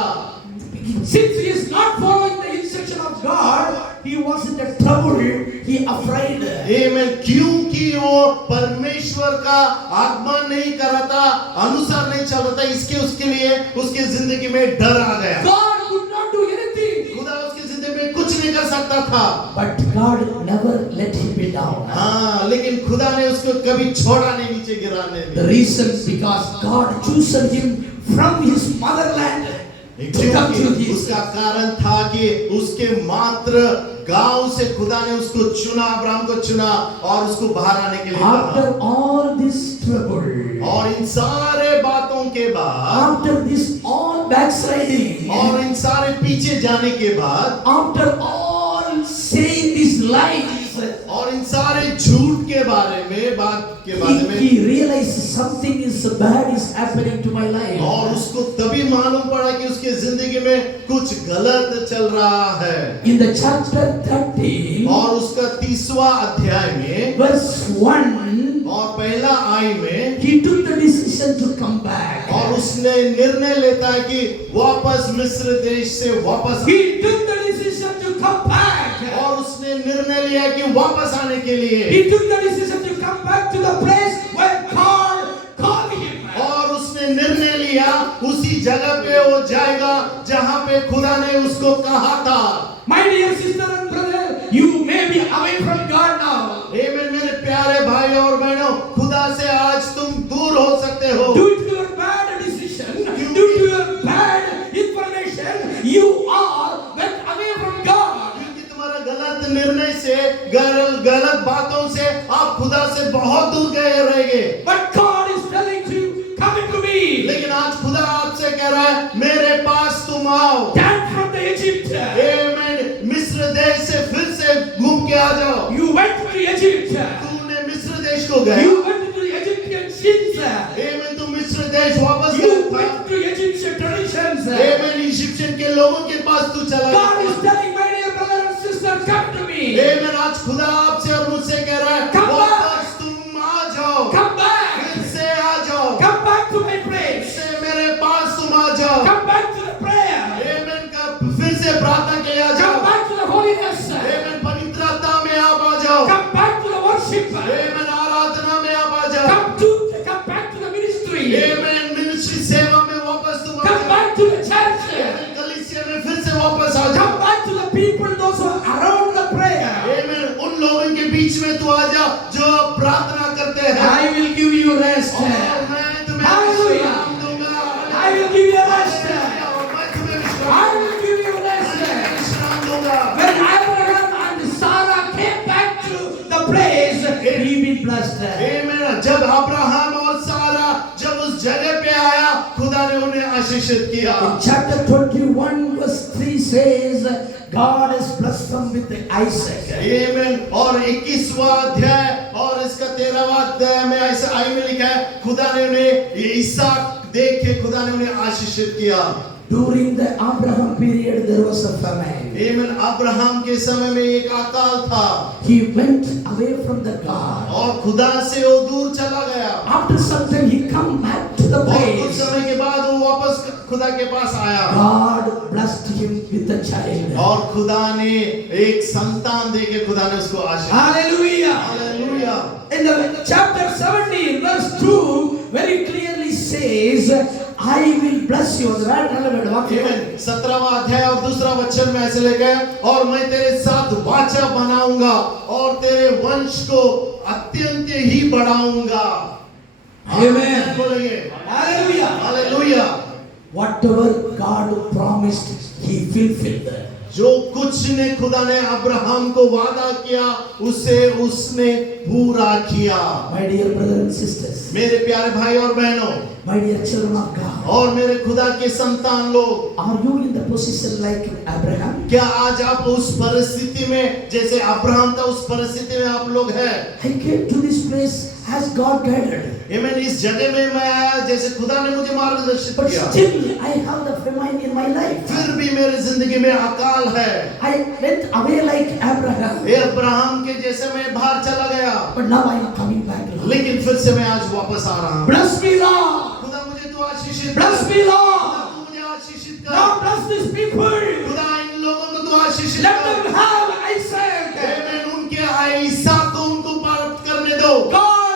Since he is not following the instruction of God, he was in the trouble. He afraid. आमीन। क्योंकि वो परमेश्वर का आगमन नहीं कर रहा था, अनुसार नहीं चल रहा था, इसके उसके लिए उसके जिंदगी में डर आ गया। God could not do anything. खुदा उसकी जिंदगी में कुछ नहीं कर सकता था। But God never let him be down. हाँ, लेकिन खुदा ने उसको कभी छोड़ा नहीं, नीचे गिराने The नहीं। reason because God chosen him from his motherland to come to क्योंकि this. उसका कारण था कि उसके मात्र गांव से खुदा ने उसको चुना, अब्राहम को चुना और उसको बाहर आने के लिए कहा। After all this trouble, और इन सारे बातों के बाद, after this all backsliding, और इन सारे पीछे जाने के बाद, after all saying these lies, और इन सारे झूठ के बारे में, बात के बारे में, he realized something is bad is happening to my life. और उसको तभी मालूम पड़ा कि उसके जिंदगी में कुछ गलत चल रहा है। In the chapter 13, और उसका 30वां अध्याय में verse 1, और पहला आई में, he took the decision to come back. और उसने निर्णय लेता है कि वापस मिस्र देश से वापस, He took the decision to come back. और उसने निर्णय लिया कि वापस आने के लिए, He took the decision to come back to the place where God called him. और उसने निर्णय लिया उसी जगह पे वो जाएगा जहां पे खुदा ने उसको कहा था। My dear sister and brother, you may be away from God now. आमीन। मेरे प्यारे भाई और बहनों, खुदा से आज तुम दूर हो सकते हो। Due to your bad गलत बातों से आप खुदा से बहुत दूर गए रहेंगे। But God is telling you, come into me. लेकिन आज खुदा आपसे कह रहा है मेरे पास तुम आओ। Stand from the Egypt. आमीन। मिस्र देश से फिर से घूम के आ जाओ। You went to Egypt. तूने मिस्र देश को गए। You went to the Egyptian sins. आमीन। तुम मिस्र देश वापस You गया। went to Egyptian traditions. आमीन। इजिप्शियन के लोगों के पास तू चला God is गया। telling, my dear brother and sister, come to me. आमीन। आज खुदा आपसे और मुझसे कह रहा है Come वापस तुम आ जाओ। Come back. फिर से आ जाओ। Come back to my फिर place. से मेरे पास तुम आ जाओ। Come back to the prayer. आमीन। फिर से प्रार्थना के लिए आ जाओ। Come back to the holiness. आमीन। पवित्रता में आप आ जाओ। Come back to the worship. आमीन। आराधना में आप आ जाओ। Come back to the ministry. आमीन। मिनिस्ट्री सेवा में वापस तुम आ Come जाओ। back to the church. आमीन। कलीसिया में फिर से वापस आ जाओ। Come back to the people, those who are around the prayer. आमीन। उन लोगों के बीच में तू आ जा जो प्रार्थना करते हैं। I will give you rest. और मैं तुम्हें Hallelujah. विश्राम दूंगा। I will give you rest. और मैं तुम्हें I विश्राम will give you rest. विश्राम दूंगा। When Abraham and Sarah came back to the place, he been blessed. आमीन। जब अब्राहम और सारा जब उस जगह पे आया खुदा ने उन्हें आशीषित किया। In chapter 21 verse 3 says, God has blessed them with Isaac. आमीन। और 21वां अध्याय और इसका 13वां अध्याय में ऐसा आई में लिखा है खुदा ने उन्हें ये इसहाक देख के खुदा ने उन्हें आशीषित किया। During the Abraham period, there was a famine. आमीन। अब्राहम के समय में एक अकाल था He went away from the God. और खुदा से वो दूर चला गया। After some time, he come back to the और कुछ place. समय के बाद वो वापस खुदा के पास आया God blessed him with a child. और खुदा ने एक संतान दे के खुदा ने उसको आशीष। Hallelujah. Hallelujah. In the chapter 17, verse 2, very clearly says, I will bless you. आमीन। 17वां अध्याय और दूसरा वचन में ऐसे लिखा है और मैं तेरे साथ वाचा बनाऊंगा और तेरे वंश को अत्यंत ही बढ़ाऊंगा। Amen. बोलेंगे Hallelujah. Hallelujah. Whatever God promised, he fulfilled. जो कुछ ने खुदा ने अब्राहम को वादा किया उसे उसने पूरा किया। My dear brothers and sisters, मेरे प्यारे भाई और बहनों my dear children of God, और मेरे खुदा के संतान लोग, are you in the position like Abraham? क्या आज आप उस परिस्थिति में जैसे अब्राहम था उस परिस्थिति में आप लोग हैं? I came to this place as God guided, आमीन। इस जगह में मैं आया जैसे खुदा ने मुझे मार्गदर्शित but किया। still I have the famine in my life. फिर भी मेरी जिंदगी में अकाल है। I went away like Abraham, ये अब्राहम के जैसे मैं बाहर चला गया but now I am coming back. लेकिन फिर से मैं आज वापस आ रहा हूँ। Bless me, Lord. खुदा मुझे तू आशीषित कर। Bless me, खुदा Lord. तू मुझे आशीषित कर। Now bless these people. खुदा इन लोगों को तू आशीषित Let कर। them have Isaac. आमीन। उनके इसहाक को उनको प्राप्त करने दो। God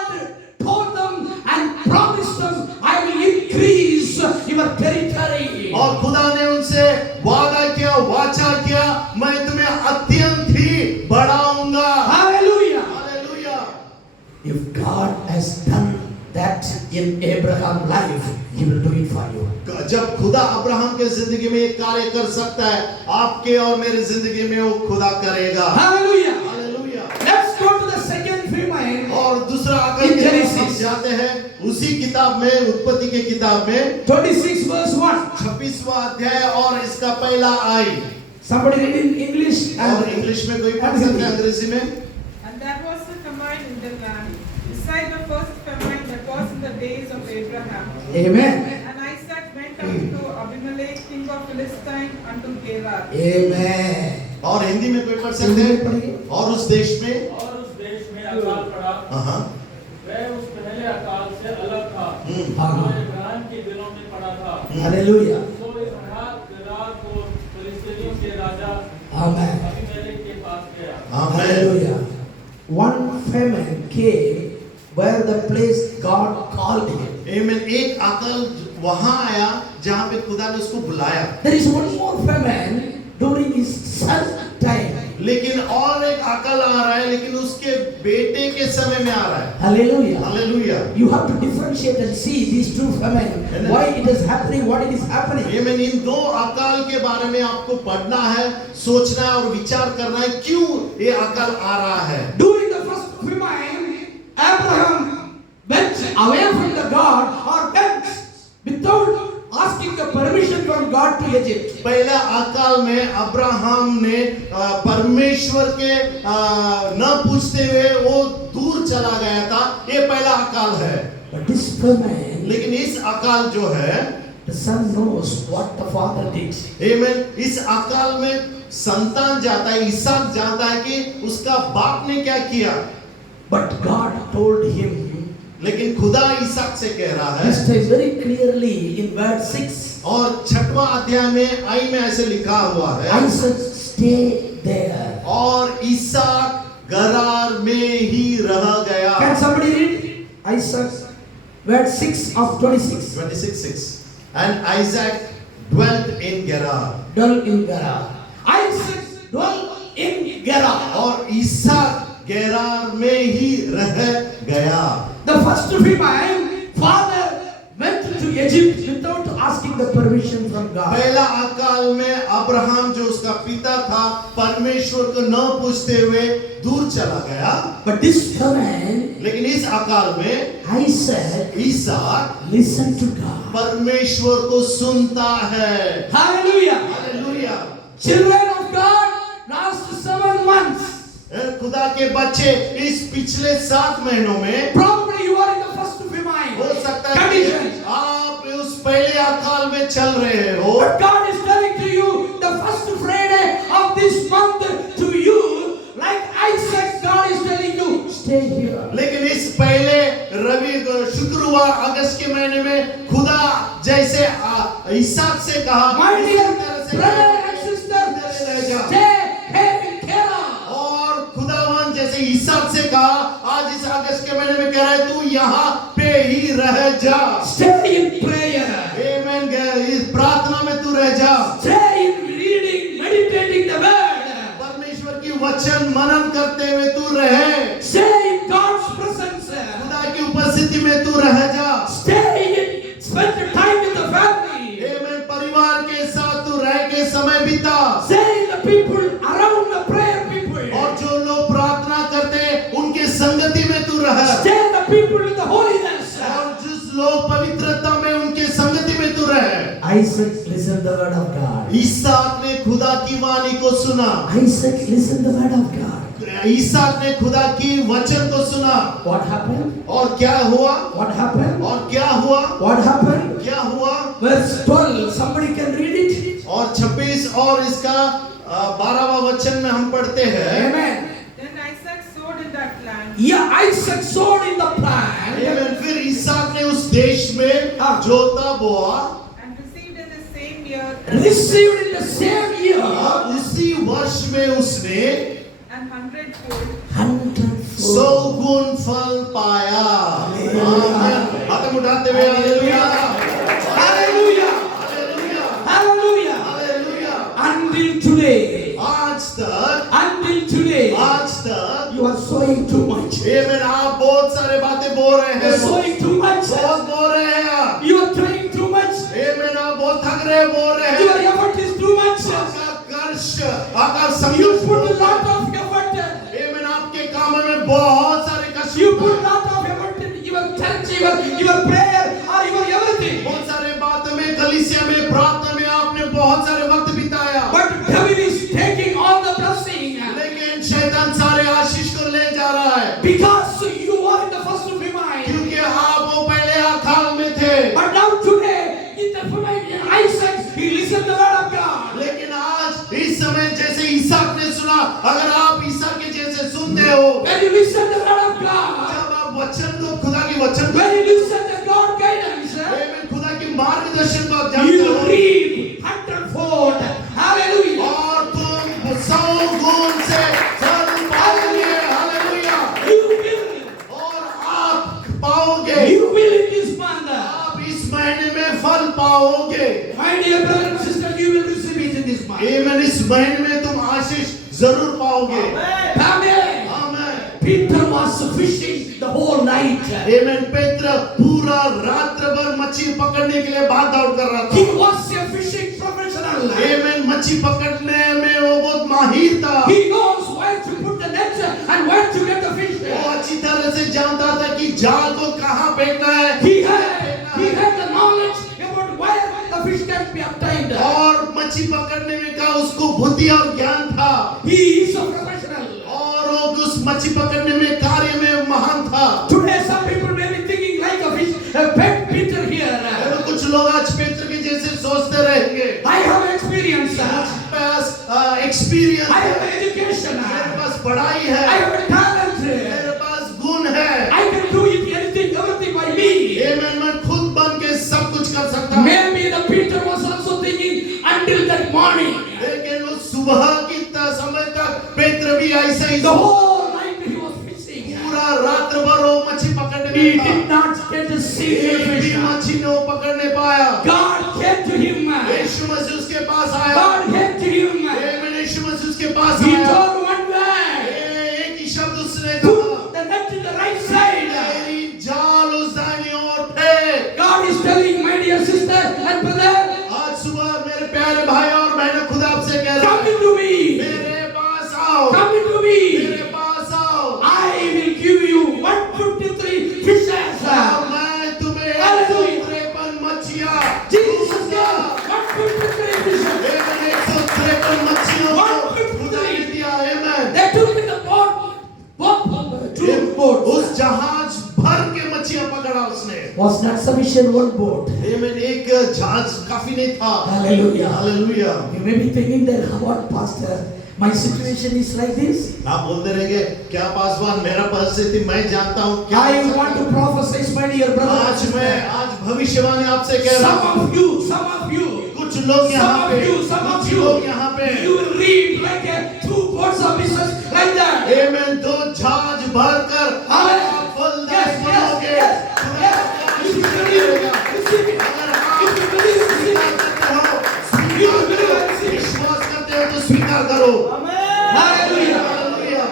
told them and promised them, I will increase your territory. और खुदा ने उनसे वादा किया वाचा किया मैं तुम्हें अत्यंत ही बढ़ाऊंगा। Hallelujah. Hallelujah. If God has done that in Abraham's life, He will do it for you. जब खुदा अब्राहम के जिंदगी में एक कार्य कर सकता है आपके और मेरी जिंदगी में वो खुदा करेगा। Hallelujah. Hallelujah. Let's go to the second famine. और दूसरा आकर In के Genesis. हम जाते हैं उसी किताब में उत्पत्ति के किताब में 26 verse 1. 26वां अध्याय और इसका पहला आई। Somebody read in English और and इंग्लिश में कोई पढ़ सकता है अंग्रेजी में? And there was a famine in the land, beside the first famine that was in the days of Abraham. Amen. And Isaac went up to Abimelech, king of Philistine, unto Gerar. Amen. और हिंदी में कोई पढ़ सकते हैं? और उस देश में और उस देश में अकाल पड़ा, हाँ वह उस पहले अकाल से अलग था हाँ। जो इब्राहिम के दिनों में पड़ा था। Hallelujah. सो इसहाक गेरार को फिलिस्तीनियों के राजा Amen. अबीमेलेक के पास गया। आमीन। Hallelujah. One famine came where the place God called him. आमीन। एक अकाल वहां आया जहां पे खुदा ने उसको बुलाया। There is one more famine during his son's time. लेकिन और एक अकाल आ रहा है लेकिन उसके बेटे के समय में आ रहा है। Hallelujah. Hallelujah. You have to differentiate and see these two famine. Why it is happening, what it is happening. आमीन। इन दो अकाल के बारे में आपको पढ़ना है, सोचना है और विचार करना है क्यों ये अकाल आ रहा है। During the Abraham went away from the God or went without asking the permission from God to Egypt. पहला अकाल में अब्राहम ने परमेश्वर के न पूछते हुए वो दूर चला गया था, ये पहला अकाल है। But this famine, लेकिन इस अकाल जो है, the son knows what the father did. आमीन, इस अकाल में संतान जाता है, इसहाक जानता है कि उसका बाप ने क्या किया। But God told him लेकिन खुदा इसहाक से कह रहा है, this time very clearly in verse 6, और 6वां अध्याय में आई में ऐसे लिखा हुआ है, Isaac stay there. और इसहाक गरार में ही रह गया। Can somebody read Isaac verse 6 of 26? 26:6 And Isaac dwelt in Gerar, Dwell in Gerar. Isaac dwell in Gerar. और इसहाक गेरार में ही रह गया। The first famine, father went to Egypt without asking the permission from God. पहला अकाल में Abraham जो उसका पिता था, परमेश्वर को न पूछते हुए दूर चला गया। But this famine, लेकिन इस अकाल में Isaac Ishaq listened to God. परमेश्वर को सुनता है। Hallelujah. Hallelujah. Children of God, last 7 months. खुदा के बच्चे इस पिछले 7 महीनों में Probably you are in the first famine. हो सकता है Condition. कि आप उस पहले अकाल में चल रहे हो। But God is telling to you the first Friday of this month to you, like Isaac, God is telling you, stay here. लेकिन इस पहले शुक्रवार अगस्त के महीने में खुदा जैसे इसहाक से कहा, My dear उसी तरह से brother and sister, stay here in Gerar. और खुदावन जैसे इसहाक से कहा, आज इस अगस्त के महीने में कह रहा है तू यहाँ पे ही रह जा। Stay in prayer. आमीन। इस प्रार्थना में तू रह जा। Stay in reading, meditating the word. परमेश्वर की वचन मनन करते हुए तू रहे। Stay in God's presence. खुदा की उपस्थिति में तू रह जा। Stay in, spend the time with the family. आमीन। परिवार के साथ तू रह के समय बिता। Stay in the people around the prayer people. और जो लोग प्रार्थना करते हैं उनके संगति में तू रह। Stay in the people with the holiness. और जिस लोग पवित्रता में उनके संगति में तू रह। Isaac listened the word of God. इसहाक ने खुदा की वाणी को सुना। Isaac listened the word of God. इसहाक ने खुदा की वचन को सुना। What happened? और क्या हुआ? What happened? और क्या हुआ? What happened? क्या हुआ? Verse 12. Somebody can read it. और 26 और इसका 12वां वचन में हम पढ़ते हैं। Amen. Then Isaac sowed in that land. Yeah, Isaac sowed in the land. आमीन। फिर इसहाक ने उस देश में जोता बोआ। And received in the same year Received in the same year. उसी वर्ष में उसने and 100-fold. 100-fold. 100 गुण फल पाया। आमीन। हाथ उठाते हुए hallelujah. Hallelujah. Hallelujah. Hallelujah. Hallelujah. Until today. आज तक You are sowing too much. आमीन। आप बहुत सारे बातें बोल रहे You हैं। are sowing too much. बहुत बोल रहे हैं आप। You are trying too much. आमीन। आप बहुत थक रहे बोल रहे Your हैं। effort is too much. आपका कर्ष, आपका You संघर्ष put a lot of effort. आमीन। आपके कामों में बहुत सारे कष्ट। You put a lot of effort in your church, your prayer, or your everything. बहुत सारे बातों में, कलीसिया में, प्रार्थना में आपने बहुत सारे वक्त बिताया। But devil is taking all the blessing लेकिन शैतान सारे आशीष को ले जा रहा है। because you are in the first famine. क्योंकि आप वो पहले अकाल में थे। But now today, in the famine, in Isaac, he listened the word of God. लेकिन आज इस समय जैसे इसहाक ने सुना, अगर आप इसहाक के जैसे सुनते हो, When you listen the word of God, जब आप वचन को, खुदा की वचन को, when you listen the God guidance, आमीन, खुदा की मार्गदर्शन को आप you जानते will हो, reap 100-fold. Hallelujah. और तुम 100 गुण से फल पाओगे। हालेलुया। You will. और आप पाओगे, You will in this month. आप इस महीने में फल पाओगे। My dear brother and sister, you will receive it in this month. आमीन। इस महीने में तुम आशीष जरूर पाओगे। Amen. आमीन। Peter was fishing the whole night. आमीन। पेत्र पूरा रात भर मच्छी पकड़ने के लिए भाग दौड़ कर रहा He था। was a fishing professional. आमीन। मच्छी पकड़ने में वो बहुत माहिर था। He knows where to put the net and where to get the fish. वो अच्छी तरह से जानता था कि जाल को कहाँ फेंकना है। He had the knowledge about where the fish can be obtained. और मच्छी पकड़ने में का उसको बुद्धि और ज्ञान था। He is a professional. और वो उस मच्छी पकड़ने में कार्य में महान था। Today some people may be thinking like a fish, a pet Peter here. कुछ लोग आज पेत्र के जैसे सोचते रहेंगे। I have experience. मेरे पास एक्सपीरियंस I है, have education. मेरे पास पढ़ाई I है, have a talent. मेरे पास गुण है। I can do it anything, everything by me. मैं खुद बन के सब कुछ कर सकता हूँ। Maybe the Peter was also thinking until that morning. लेकिन उस सुबह की समय तक पेत्र भी ऐसा ही The whole night he was fishing. पूरा रात भर वो मच्छी पकड़ने He में था। did not get to see the एक भी fish. मच्छी ने वो पकड़ने पाया। God came to him. यीशु मसीह उसके पास आया। God came to him. यीशु मसीह उसके पास He आया। told one word. एक ही शब्द उसने कहा, Put the net to the right side. मेरी जाल उस दाहिनी ओर फेंक। God is telling my dear sister and brother, आज सुबह मेरे प्यारे भाई और बहनों खुदा आपसे कह रहा come है, into me. मेरे पास आओ, Come into me. मेरे पास आओ। I will give you 153 fishes. और मैं तुम्हें Hallelujah. 153 मच्छियाँ Jesus दूंगा। said 153 fishes. 153 मच्छियों को खुदा ने दिया। आमेन। They took in the boat, two boats. उस जहाज भर के मच्छियाँ पकड़ा उसने। Was not sufficient one boat. आमेन। एक जहाज काफी नहीं था। Hallelujah. Hallelujah. You may be thinking that, what pastor, my situation is like this. आप बोलते रहेंगे, क्या पासवान मेरा परिस्थिति मैं जानता हूँ क्या I हो सकता want है? to prophesy, my dear brother. आज भविष्यवाणी आपसे कह रहा हूँ। Some of you, कुछ लोग यहाँ पे, some of कुछ you, लोग यहाँ पे, you will read like two boats of business like that. आमेन, दो जहाज भर कर Amen. आप फलदार Yes, बनोगे। yes, खुदा yes. आपको If you आशीष believe, देगा। receive it. अगर If you आप believe, receive स्वीकार it. करते हो, If you स्वीकार believe, करो, receive it. विश्वास करते हो तो स्वीकार करो। Hallelujah. Hallelujah.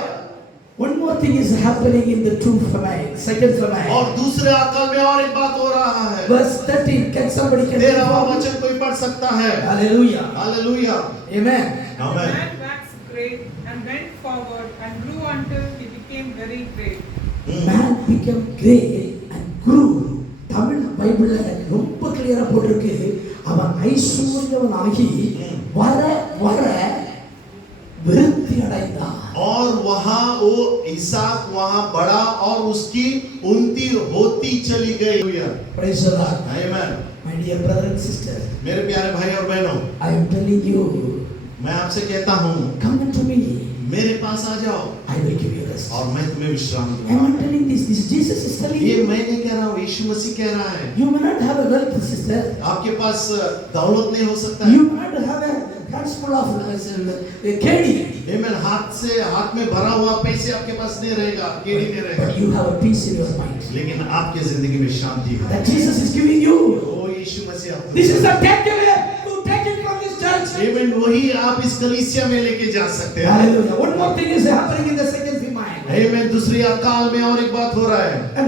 One more thing is happening in the two famine, second famine. और दूसरे अकाल में और एक बात हो रहा है। Verse 13, can somebody can 13वां वचन कोई पढ़ सकता है? Hallelujah. Hallelujah. Amen. And the Amen. man waxed great and went forward and grew until he became very great. Man became great and grew. Tamil பைபிள்ல ரொம்ப கிளியரா போட்டிருக்கு, அவன் ஐஸ்வர்யவனாகி வர வர விருத்தி அடைந்தான். और वहाँ वो इसहाक वहाँ बड़ा और उसकी उन्नति होती चली गई। Praise the Lord. Amen. My dear brother and sister, मेरे प्यारे भाई और बहनों, I am telling you, मैं आपसे कहता हूँ, come unto me. मेरे पास आ जाओ I will give you rest. और मैं तुम्हें विश्राम I am दूंगा। not telling this. This Jesus is telling ये you. मैं नहीं कह रहा हूँ, यीशु मसीह कह रहा है। You may not have a wealth, sister. आपके पास दौलत नहीं हो सकता है। You may not have a hands full of candy. आमेन। हाथ में भरा हुआ पैसे आपके पास नहीं रहेगा, केड़ी नहीं रहेगा, But you have a peace in your mind. लेकिन आपके जिंदगी में शांति है। That Jesus is giving you. ओ यीशु मसीह आपको This is a takeaway to take it from this church. आमेन। वही आप इस कलीसिया में लेके जा सकते हैं। Hallelujah. One more thing is happening in the second famine. आमेन। दूसरी अकाल में और एक बात हो रहा है। And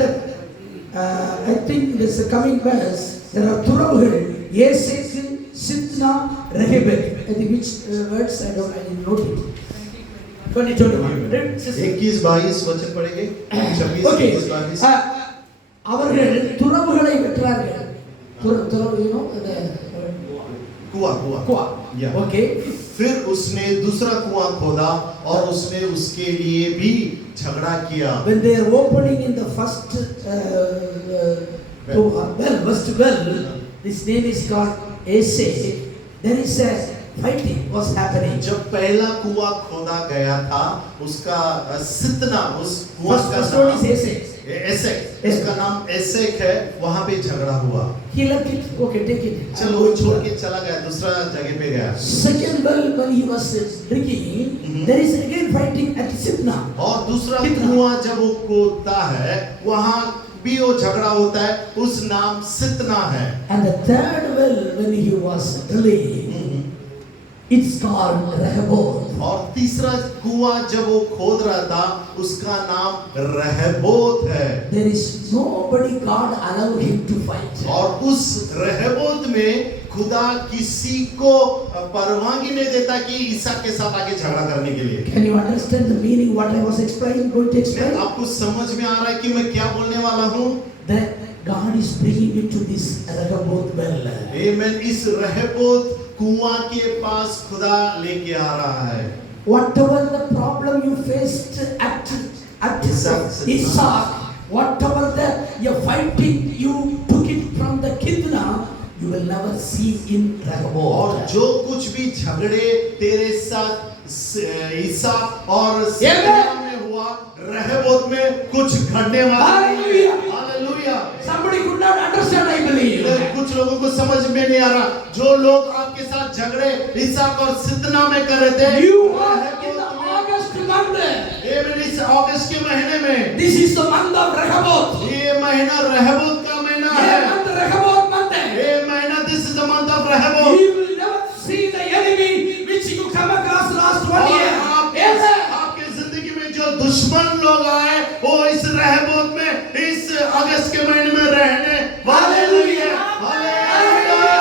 I think this coming verse, there are Turabhil, Yesek, Sitna, Rehebek. I think which words I didn't note it. 2021. 21-22 वचन पढ़ेंगे। 26 Okay. 21-22। அவர்கள் துறவுகளை வெற்றார்கள். துறவு, you know, the कुआं। Yeah. Okay. फिर उसने दूसरा कुआं खोदा और उसने उसके लिए भी झगड़ा किया। When they are opening in the first well, this name is called Ese. There is a fighting was happening. जब पहला कुआं खोदा गया था, उसका सितना उस कुआं का First one is नाम Ese. एसेक, उसका नाम एसेक है। वहाँ पे झगड़ा हुआ। He left it. Okay, take it. चलो वो छोड़ के चला गया, दूसरा जगह पे गया। Second well, when he was drinking, there is again fighting at Sitna. और दूसरा कुआं जब वो खोदता है, वहाँ भी वो झगड़ा होता है, उस नाम सितना है। And the third well, when he was drilling, it's called Rehoboth. और तीसरा कुआं जब वो खोद रहा था, उसका नाम रहबोत है। There is nobody God allow him to fight. और उस रहबोत में खुदा किसी को परवानगी नहीं देता कि इसहाक के साथ आगे झगड़ा करने के लिए। Can you understand the meaning what I was going to explain? आपको समझ में आ रहा है कि मैं क्या बोलने वाला हूँ? That God is bringing you to this Rehoboth well. आमेन। इस रहबोत कुआं के पास खुदा लेके आ रहा है। Whatever the problem you faced at Isaac, whatever the you're fighting, you took it from the Kidna, you will never see in और Rehoboth. जो कुछ भी झगड़े तेरे साथ इसहाक और सिबा में हुआ, रहबोत में कुछ घटने वाला नहीं है। Hallelujah. Somebody could not understand, I believe. कुछ लोगों को समझ में नहीं आ रहा। जो लोग आपके साथ झगड़े इसहाक और सिदना में कर रहे थे, You are in the August month. आमीन। इस अगस्त के महीने में, This is the month of Rehoboth. ये महीना रहबोत का महीना ये है। month Rehoboth month है. ये महीना, this is the month of रहबोत। You will never see the enemy which you come across last 1 और year. आपके Yes. आपके जिंदगी में जो दुश्मन लोग आए, वो इस रहबोत में, इस अगस्त के महीने में रहने वाले नहीं है। Hallelujah.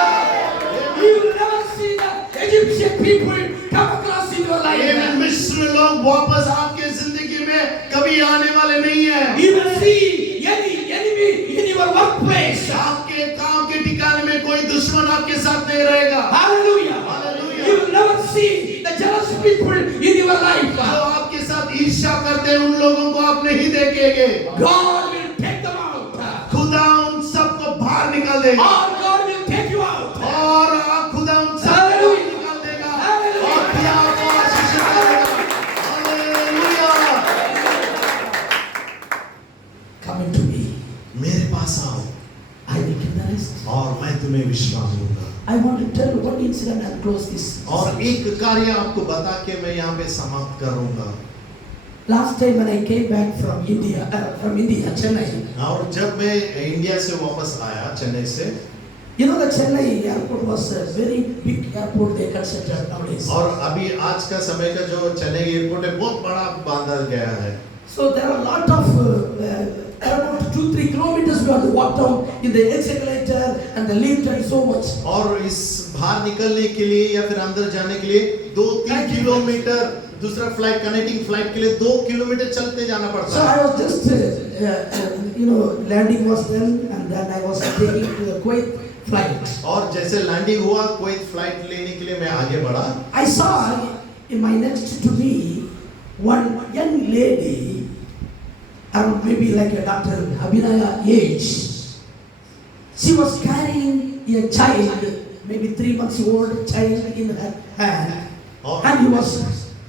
You will never see the Egyptian people come across in your आमीन। life. मिस्र लोग वापस आपके जिंदगी में कभी आने वाले नहीं है। You will see any enemy in your workplace. आपके काम के ठिकाने में कोई दुश्मन आपके साथ नहीं रहेगा। Hallelujah. Hallelujah. You will never see the jealous people in your life. जो आपके साथ ईर्ष्या करते हैं, उन लोगों को आप नहीं देखेंगे। God will take them out. खुदा उन सबको बाहर निकाल देगा। Or God will take you out. और खुदा उन सबको Hallelujah. निकाल देगा। Hallelujah. और फिर आपको आशीष करेगा। हालेलुया। Come into me. मेरे पास आओ I will give the rest. और मैं तुम्हें विश्राम दूंगा। I want to tell one incident and close this. और एक कार्य आपको बता के मैं यहाँ पे समाप्त करूंगा। Last time when I came back from India, Chennai. और जब मैं इंडिया से वापस आया, चेन्नई से, You know the Chennai airport was a very big airport they constructed nowadays. और अभी आज का समय का जो चेन्नई एयरपोर्ट है, बहुत बड़ा बांधा गया है। So there are a lot of around 2-3 kilometers we have to walk down in the escalator and the lift and so much. और इस बाहर निकलने के लिए या फिर अंदर जाने के लिए 2-3 किलोमीटर, दूसरा फ्लाइट, कनेक्टिंग फ्लाइट के लिए 2 किलोमीटर चलते जाना So पड़ता I है। was just, landing was done and then I was taking to the Kuwait flight. और जैसे लैंडिंग हुआ, कोई फ्लाइट लेने के लिए मैं आगे बढ़ा। I saw in my next to me one young lady, around maybe like a Dr. Abhinaya age. She was carrying a child, maybe 3 months old child in her hand, and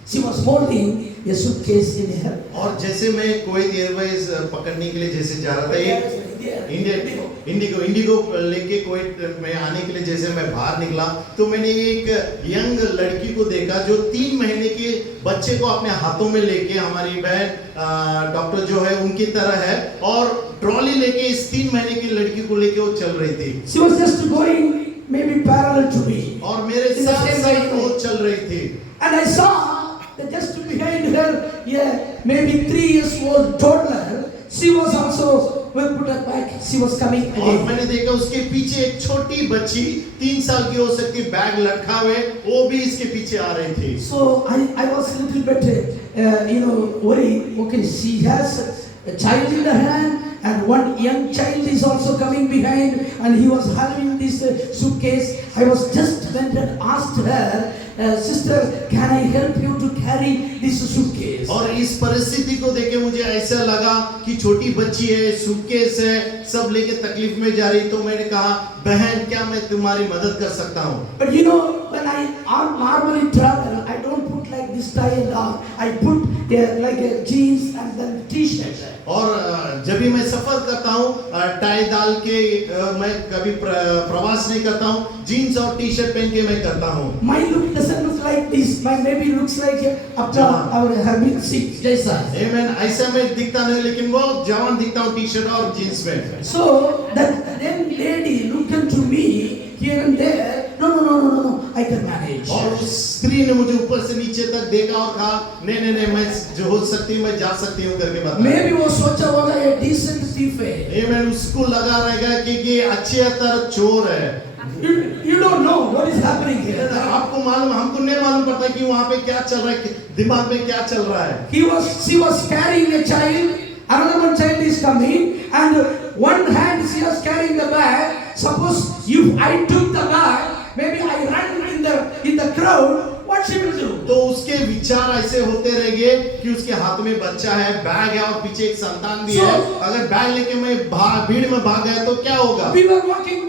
she was holding a suitcase in her. और जैसे मैं Kuwait Airways पकड़ने के लिए जैसे जा रहा था, ये इंडिगो लेके कुवैत में आने के लिए जैसे मैं बाहर निकला, तो मैंने एक यंग लड़की को देखा जो 3 महीने के बच्चे को अपने हाथों में लेके, हमारी बहन डॉक्टर जो है उनकी तरह है, और ट्रॉली लेके इस 3 महीने की लड़की को लेके वो चल रही थी। She was just going maybe parallel to me. और मेरे साथ वो चल रही थी। And I saw that just behind her, maybe 3 years old toddler, she was also put her back. She was coming और again. मैंने देखा उसके पीछे एक छोटी बच्ची 3 साल की हो सकती, बैग लटका हुए, वो भी इसके पीछे आ रही थी। So I was a little bit, worried. Okay, she has a child in the hand, and one young child is also coming behind, and he was having this suitcase. I was just went and asked her, sister, can I help you to carry this suitcase? और इस परिस्थिति को देखे मुझे ऐसा लगा कि छोटी बच्ची है, सूटकेस है, सब लेके तकलीफ में जा रही, तो मैंने कहा, बहन क्या मैं तुम्हारी मदद कर सकता हूँ? But when I normally travel, I don't put like this tie and all. I put like a jeans and then t-shirt. और जब भी मैं सफर करता हूँ, टाई डाल के मैं कभी प्रवास नहीं करता हूँ, जीन्स और टी शर्ट पहन के मैं करता हूँ। My look doesn't look like this. My maybe looks like after our having sick जैसा। Amen. ऐसा मैं दिखता नहीं, लेकिन बहुत जवान दिखता हूँ टी शर्ट और जीन्स में। So that young lady looked into me here and there. No, I can manage. और उस स्त्री ने मुझे ऊपर से नीचे तक देखा और कहा, नहीं, मैं जो हो सकती हूँ, मैं जा सकती हूँ करके बताया। Maybe वो सोचा होगा ये decent thief है। Amen. उसको लगा रहेगा कि ये अच्छी तरह चोर है। You don't know what is happening here. आपको मालूम, हमको नहीं मालूम पड़ता कि वहाँ पे क्या चल रहा है, दिमाग में क्या चल रहा है। She was carrying a child. Another one child is coming, and one hand she was carrying the bag. Suppose if I took the bag, maybe I run in the crowd. What she will do? तो उसके विचार ऐसे होते रहेंगे कि उसके हाथ में बच्चा है, बैग है और पीछे एक संतान भी है। अगर बैग लेके मैं भीड़ में भाग गया तो क्या होगा? We were walking.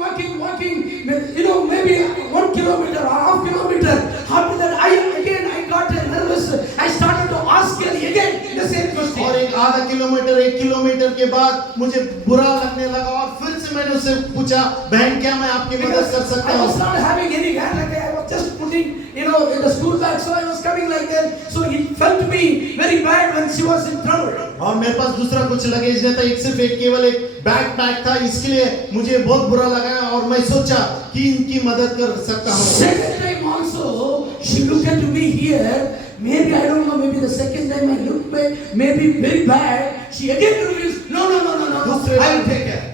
Maybe 1 kilometer or half kilometer. After that, I got nervous. I started to ask again the same question. और एक आधा किलोमीटर, 1 किलोमीटर के बाद मुझे बुरा लगने लगा और फिर से मैंने उससे पूछा, बहन क्या मैं आपकी मदद कर सकता I हूँ? was not having any hand like that. I was just putting, in the school bag. So I was coming like that. So it felt me very bad when she was in trouble. और मेरे पास दूसरा कुछ luggage नहीं था, सिर्फ केवल एक backpack था, इसके लिए मुझे बहुत बुरा लगा और मैं सोचा कि इनकी मदद कर सकता हूँ। Second time also, she looked at me here. Maybe I don't know. Maybe the second time I looked maybe very bad. She again refused. No.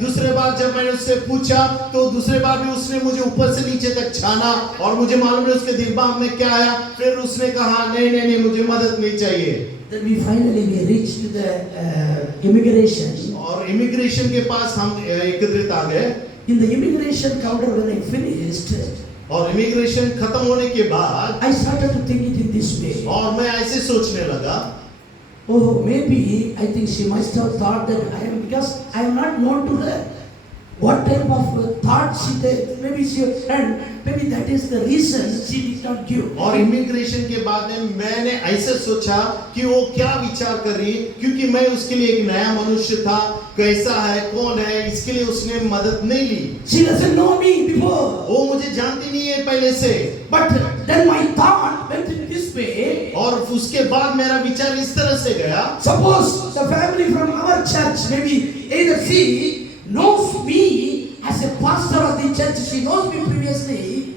दूसरे बार जब मैंने उससे पूछा तो दूसरे बार भी उसने मुझे ऊपर से नीचे तक छाना और मुझे मालूम नहीं उसके दिमाग में क्या आया। फिर उसने कहा नहीं मुझे मदद नहीं चाहिए। Then we finally reached the immigration. और इमिग्रेशन के पास हम एकत्रित आ गए। In the immigration counter when I finished, और इमिग्रेशन खत्म होने के बाद I started to think it in this way. और मैं ऐसे सोचने लगा, Oh, maybe I think she must have thought that because I am not known to her. What type of thought she did? Maybe that is the reason she did not give. और immigration के बाद में मैंने ऐसे सोचा कि वो क्या विचार कर रही, क्योंकि मैं उसके लिए एक नया मनुष्य था, कैसा है, कौन है, इसके लिए उसने मदद नहीं ली। She doesn't know me before. वो मुझे जानती नहीं है पहले से। But then my thought went in this way. और उसके बाद मेरा विचार इस तरह से गया, Suppose the family from our church, maybe either she knows me as a pastor of the church, she knows me previously,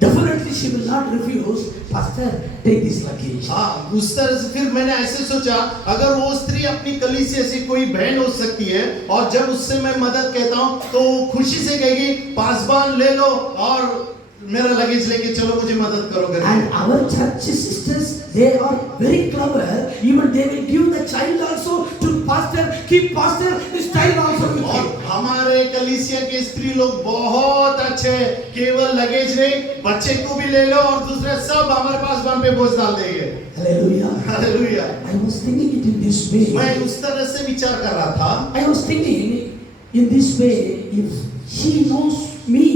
definitely she will not refuse, Pastor, take this luggage. हाँ, उस तरह से फिर मैंने ऐसे सोचा, अगर वो स्त्री अपनी कलीसिया से कोई बहन हो सकती है और जब उससे मैं मदद कहता हूँ तो खुशी से कहेगी, पासवान ले लो और मेरा लगेज लेके चलो, मुझे मदद करो करके। And our church sisters, they are very clever. Even they will give the child also to pastor, keep pastor, this child also will और keep. हमारे कलीसिया के स्त्री लोग बहुत अच्छे, केवल लगेज नहीं, बच्चे को भी ले लो और दूसरे सब हमारे पास बम पे बोझ डाल देंगे। Hallelujah. Hallelujah. I was thinking it in this way. मैं उस तरह से विचार कर रहा था। I was thinking in this way, if she knows me,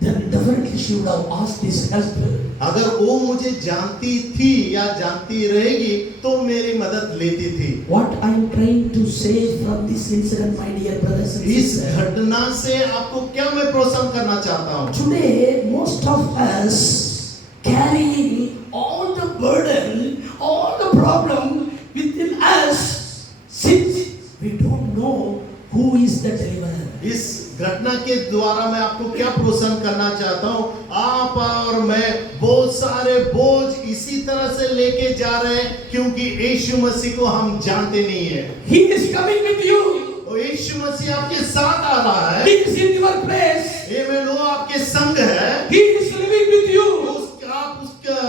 then definitely she would have asked this help. अगर वो मुझे जानती थी या जानती रहेगी तो मेरी मदद लेती थी। What I am trying to say from this incident, my dear brothers and इस sisters, घटना से आपको क्या मैं प्रोत्साहन करना चाहता हूँ? today most of us carrying all the burden, all the problem within us, since we don't know who is the deliverer. इस घटना के द्वारा मैं आपको क्या प्रोत्साहन करना चाहता हूँ? आप और मैं बहुत सारे बोझ इसी तरह से लेके जा रहे हैं क्योंकि यीशु मसीह को हम जानते नहीं है। He is coming with you. और यीशु मसीह आपके साथ आ रहा है। He is in your place. ये में वो आपके संग है। He is living with you.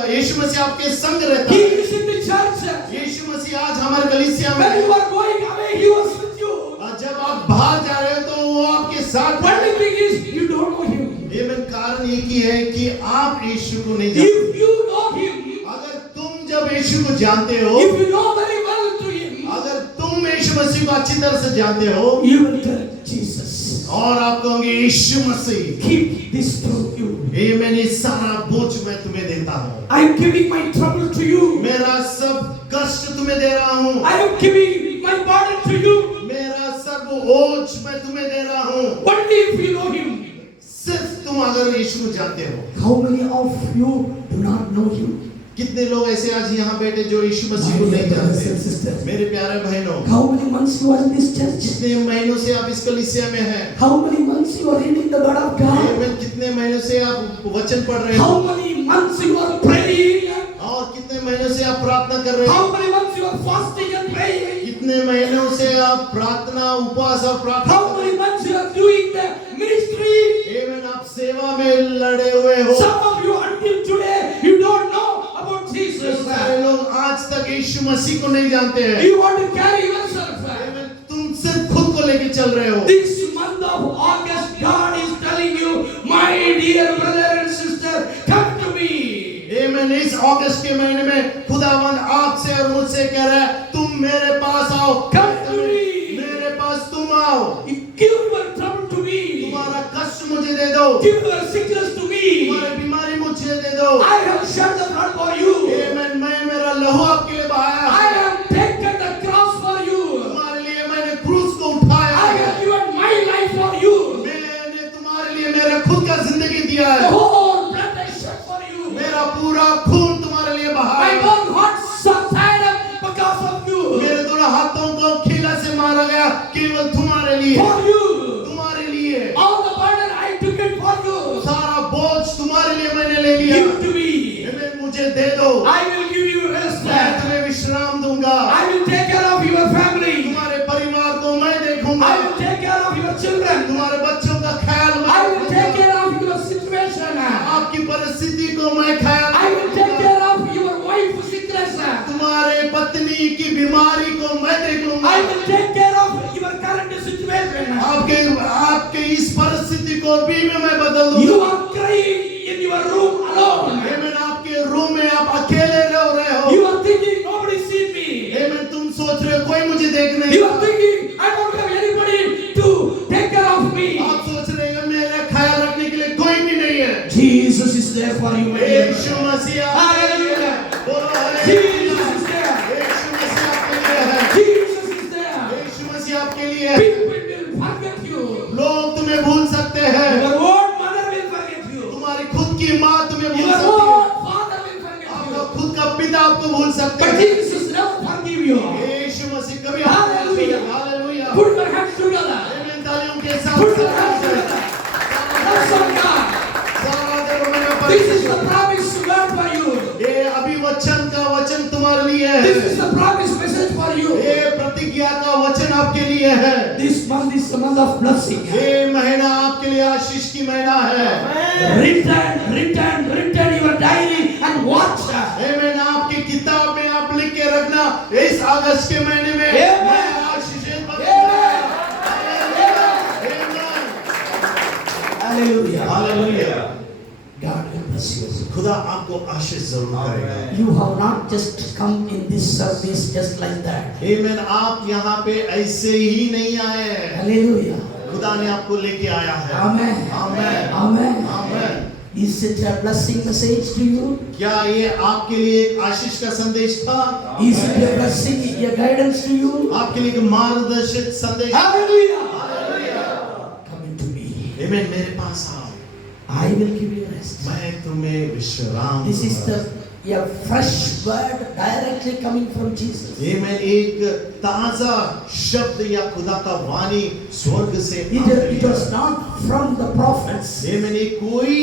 यीशु मसीह आपके संग रहता He है। is in the church. यीशु मसीह आज हमारे कलीसिया में When you are going away, He was with you. जब आप बाहर जा रहे हो तो वो आपके साथ है। Only thing is, you don't know Him. ये में कारण एक ही है कि आप यीशु को नहीं जानते। If you know Him, अगर तुम जब यीशु को जानते हो, if you know very well to Him, अगर तुम यीशु मसीह को अच्छी तरह से जानते हो you will tell Jesus, और आप कहोगे यीशु मसीह, keep this to you. ये मैंने सारा बोझ मैं तुम्हें देता हूँ। I am giving my trouble to you. मेरा सब कष्ट तुम्हें दे रहा हूँ। I am giving my burden to you. मेरा सब बोझ मैं तुम्हें दे रहा हूँ। Only if you know Him. सिर्फ तुम अगर यीशु को जानते हो। How many of you do not know Him? कितने लोग ऐसे आज यहाँ बैठे जो यीशु मसीह को नहीं जानते? मेरे प्यारे बहनों, How many months you are in this church? कितने महीनों से आप इस कलीसिया में हैं? How मany months you are reading the word of God? कितने महीनों से आप वचन पढ़ रहे How हो? many months you are praying? और कितने महीनों से आप प्रार्थना कर रहे हो? How many months you are fasting and praying? कितने महीनों से आप प्रार्थना, उपवास और प्रार्थना How many months you are doing the ministry? एवं आप सेवा में लड़े हुए हो। Some of you until today, you don't know about Jesus. सारे लोग आज तक यीशु मसीह को नहीं जानते हैं। You want to carry yourself. तुम सिर्फ खुद को लेके चल रहे हो। This month of August, God is telling you, my dear brother and sister, come to me. आमीन। इस अगस्त के महीने में खुदावंद आपसे और मुझसे कह रहा है, तुम मेरे पास आओ। Come to me. मेरे पास तुम आओ। Give your trouble to me. तुम्हारा कष्ट मुझे दे दो। Give your sickness to me. तुम्हारी बीमारी मुझे दे दो। I have shed the blood for you. आमीन। मैं मेरा लहू आपके लिए बहाया। I have taken the cross for you. तुम्हारे लिए मैंने क्रूस को उठाया। I have given my life for you. मैंने तुम्हारे लिए मेरा खुद का जिंदगी दिया The है। whole blood I shed for you. मेरा पूरा खून तुम्हारे लिए My बहाया। own heart tied up because of you. मेरे दोनों हाथों को खीला से मारा गया केवल तुम्हारे लिए। For you. तुम्हारे लिए All the burden I took it for you. सारा बोझ तुम्हारे लिए मैंने ले लिया। Give to me. आमीन। मुझे दे दो। I will give you rest. मैं तुम्हें विश्राम दूंगा। I will take care of your family. तुम्हारे परिवार को मैं देखूंगा। I will take care of your children. तुम्हारे बच्चों का ख्याल मैं I will take रखूंगा। care of your situation. आपकी परिस्थिति को मैं ख्याल I will take रखूंगा। care of your wife's sickness. तुम्हारे पत्नी की बीमारी को मैं देख लूंगा। I will take care of your current situation. आपके इस परिस्थिति को भी मैं बदल You दूंगा। are crying in your room alone. आमीन। आपके रूम में आप अकेले रह रहे हो। You are thinking nobody see me. आमीन। तुम सोच रहे हो कोई मुझे देख नहीं You रहा। are thinking I don't have anybody to take care of me. आप सोच रहे हो मेरा ख्याल रखने के लिए कोई भी नहीं है। Jesus is there for you, my dear. यीशु मसीह आपके लिए है। बोलो Jesus हालेलुया। is there. यीशु मसीह आपके लिए है। Jesus is there. यीशु मसीह आपके लिए है। People will forget you. लोग तुम्हें भूल सकते हैं। Your own mother will forget you. तुम्हारी खुद की माँ तुम्हें भूल Your सकती है। own father will forget आपका you. खुद का पिता आपको भूल सकते But हैं। Jesus never forgive you. यीशु मसीह कभी Hallelujah. Hallelujah. Put your hands together. आमीन। तालियों के साथ Put your hands together. That's all God. सारा देव मेरे This is पर the promise word for you. ये अभिवचन का वचन तुम्हारे लिए है। This is the promise message for you. ये प्रतिज्ञा का वचन आपके लिए है। This month is the month of blessing. ये महीना आपके लिए आशीष की महीना है। Written your diary and watch. आमीन। आपकी किताब में आप लिख के रखना इस अगस्त के महीने में Amen. मैं आशीषित बनूंगा। Hallelujah. Hallelujah. God will bless you. खुदा आपको आशीष जरूर करेगा। You have not just come in this service just like that. आमीन। आप यहाँ पे ऐसे ही नहीं आए हैं। Hallelujah. खुदा ने आपको लेके आया है। Amen. आमीन। Amen. आमीन। Is it a blessing message to you? क्या ये आपके लिए एक आशीष का संदेश था? Is it a blessing, a guidance to you? आपके लिए एक मार्गदर्शित संदेश? Hallelujah. Hallelujah. Come into me. आमीन। मेरे पास आओ, I will give you rest. मैं तुम्हें विश्राम This is दूंगा। a fresh word directly coming from Jesus. आमीन। एक ताजा शब्द या खुदा का वाणी स्वर्ग से It was not from the prophets. आमीन। ये कोई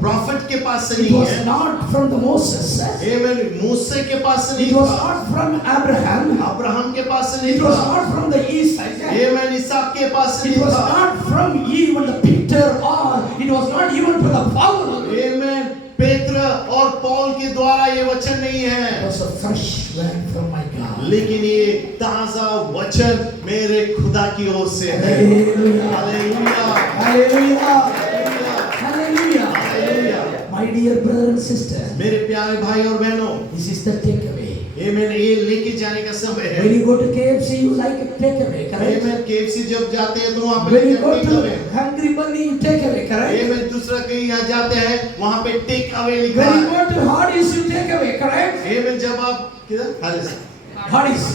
प्रॉफिट के पास से It नहीं was है। not from the Moses. आमीन। मूसा के पास से It नहीं was था। not from Abraham. अब्राहम के पास से नहीं It was था। not from the Isaac. आमीन। इसहाक के पास से It नहीं was था। not from even the Peter, or it was not even from the Paul. आमीन। पेत्र और पौल के द्वारा ये वचन नहीं It है, was a fresh word from my God. लेकिन ये ताजा वचन मेरे खुदा की ओर से है। Hallelujah. Hallelujah. Hallelujah. Hallelujah. Hallelujah. Hallelujah. My dear brother and sister, मेरे प्यारे भाई और बहनों, this is the takeaway. आमीन। ये लेके जाने का समय है। When you go to KFC, you like a takeaway, correct? आमीन। KFC जब जाते हैं तो वहाँ पे When you go take to away. Hungry Bunny, you take away, correct? आमीन। दूसरा कहीं यहाँ जाते हैं वहाँ पे टेक अवे लिखा When you है। go to Hardee's, you take away, correct? आमीन। जब आप किधर हार्दिस Hardee's.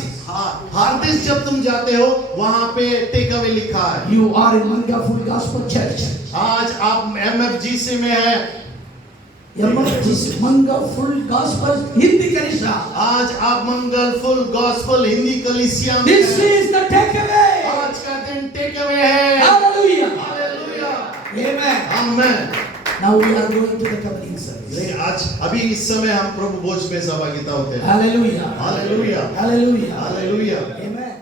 हार्दिस जब तुम जाते हो वहाँ पे टेक अवे लिखा है। You are in Manga Full Gospel Church. आज आप MFGC में है। Manga Full Gospel Hindi Kanisha. आज आप मंगल फुल गॉस्पल हिंदी कलीसिया में This हैं। is the takeaway. आज का दिन टेक अवे है। Hallelujah. हालेलुया। Amen. आमीन। Now we are going to the covenant service. नहीं, आज अभी इस समय हम प्रभु भोज में सहभागिता होते हैं। Hallelujah. Hallelujah. Hallelujah. Hallelujah. Amen.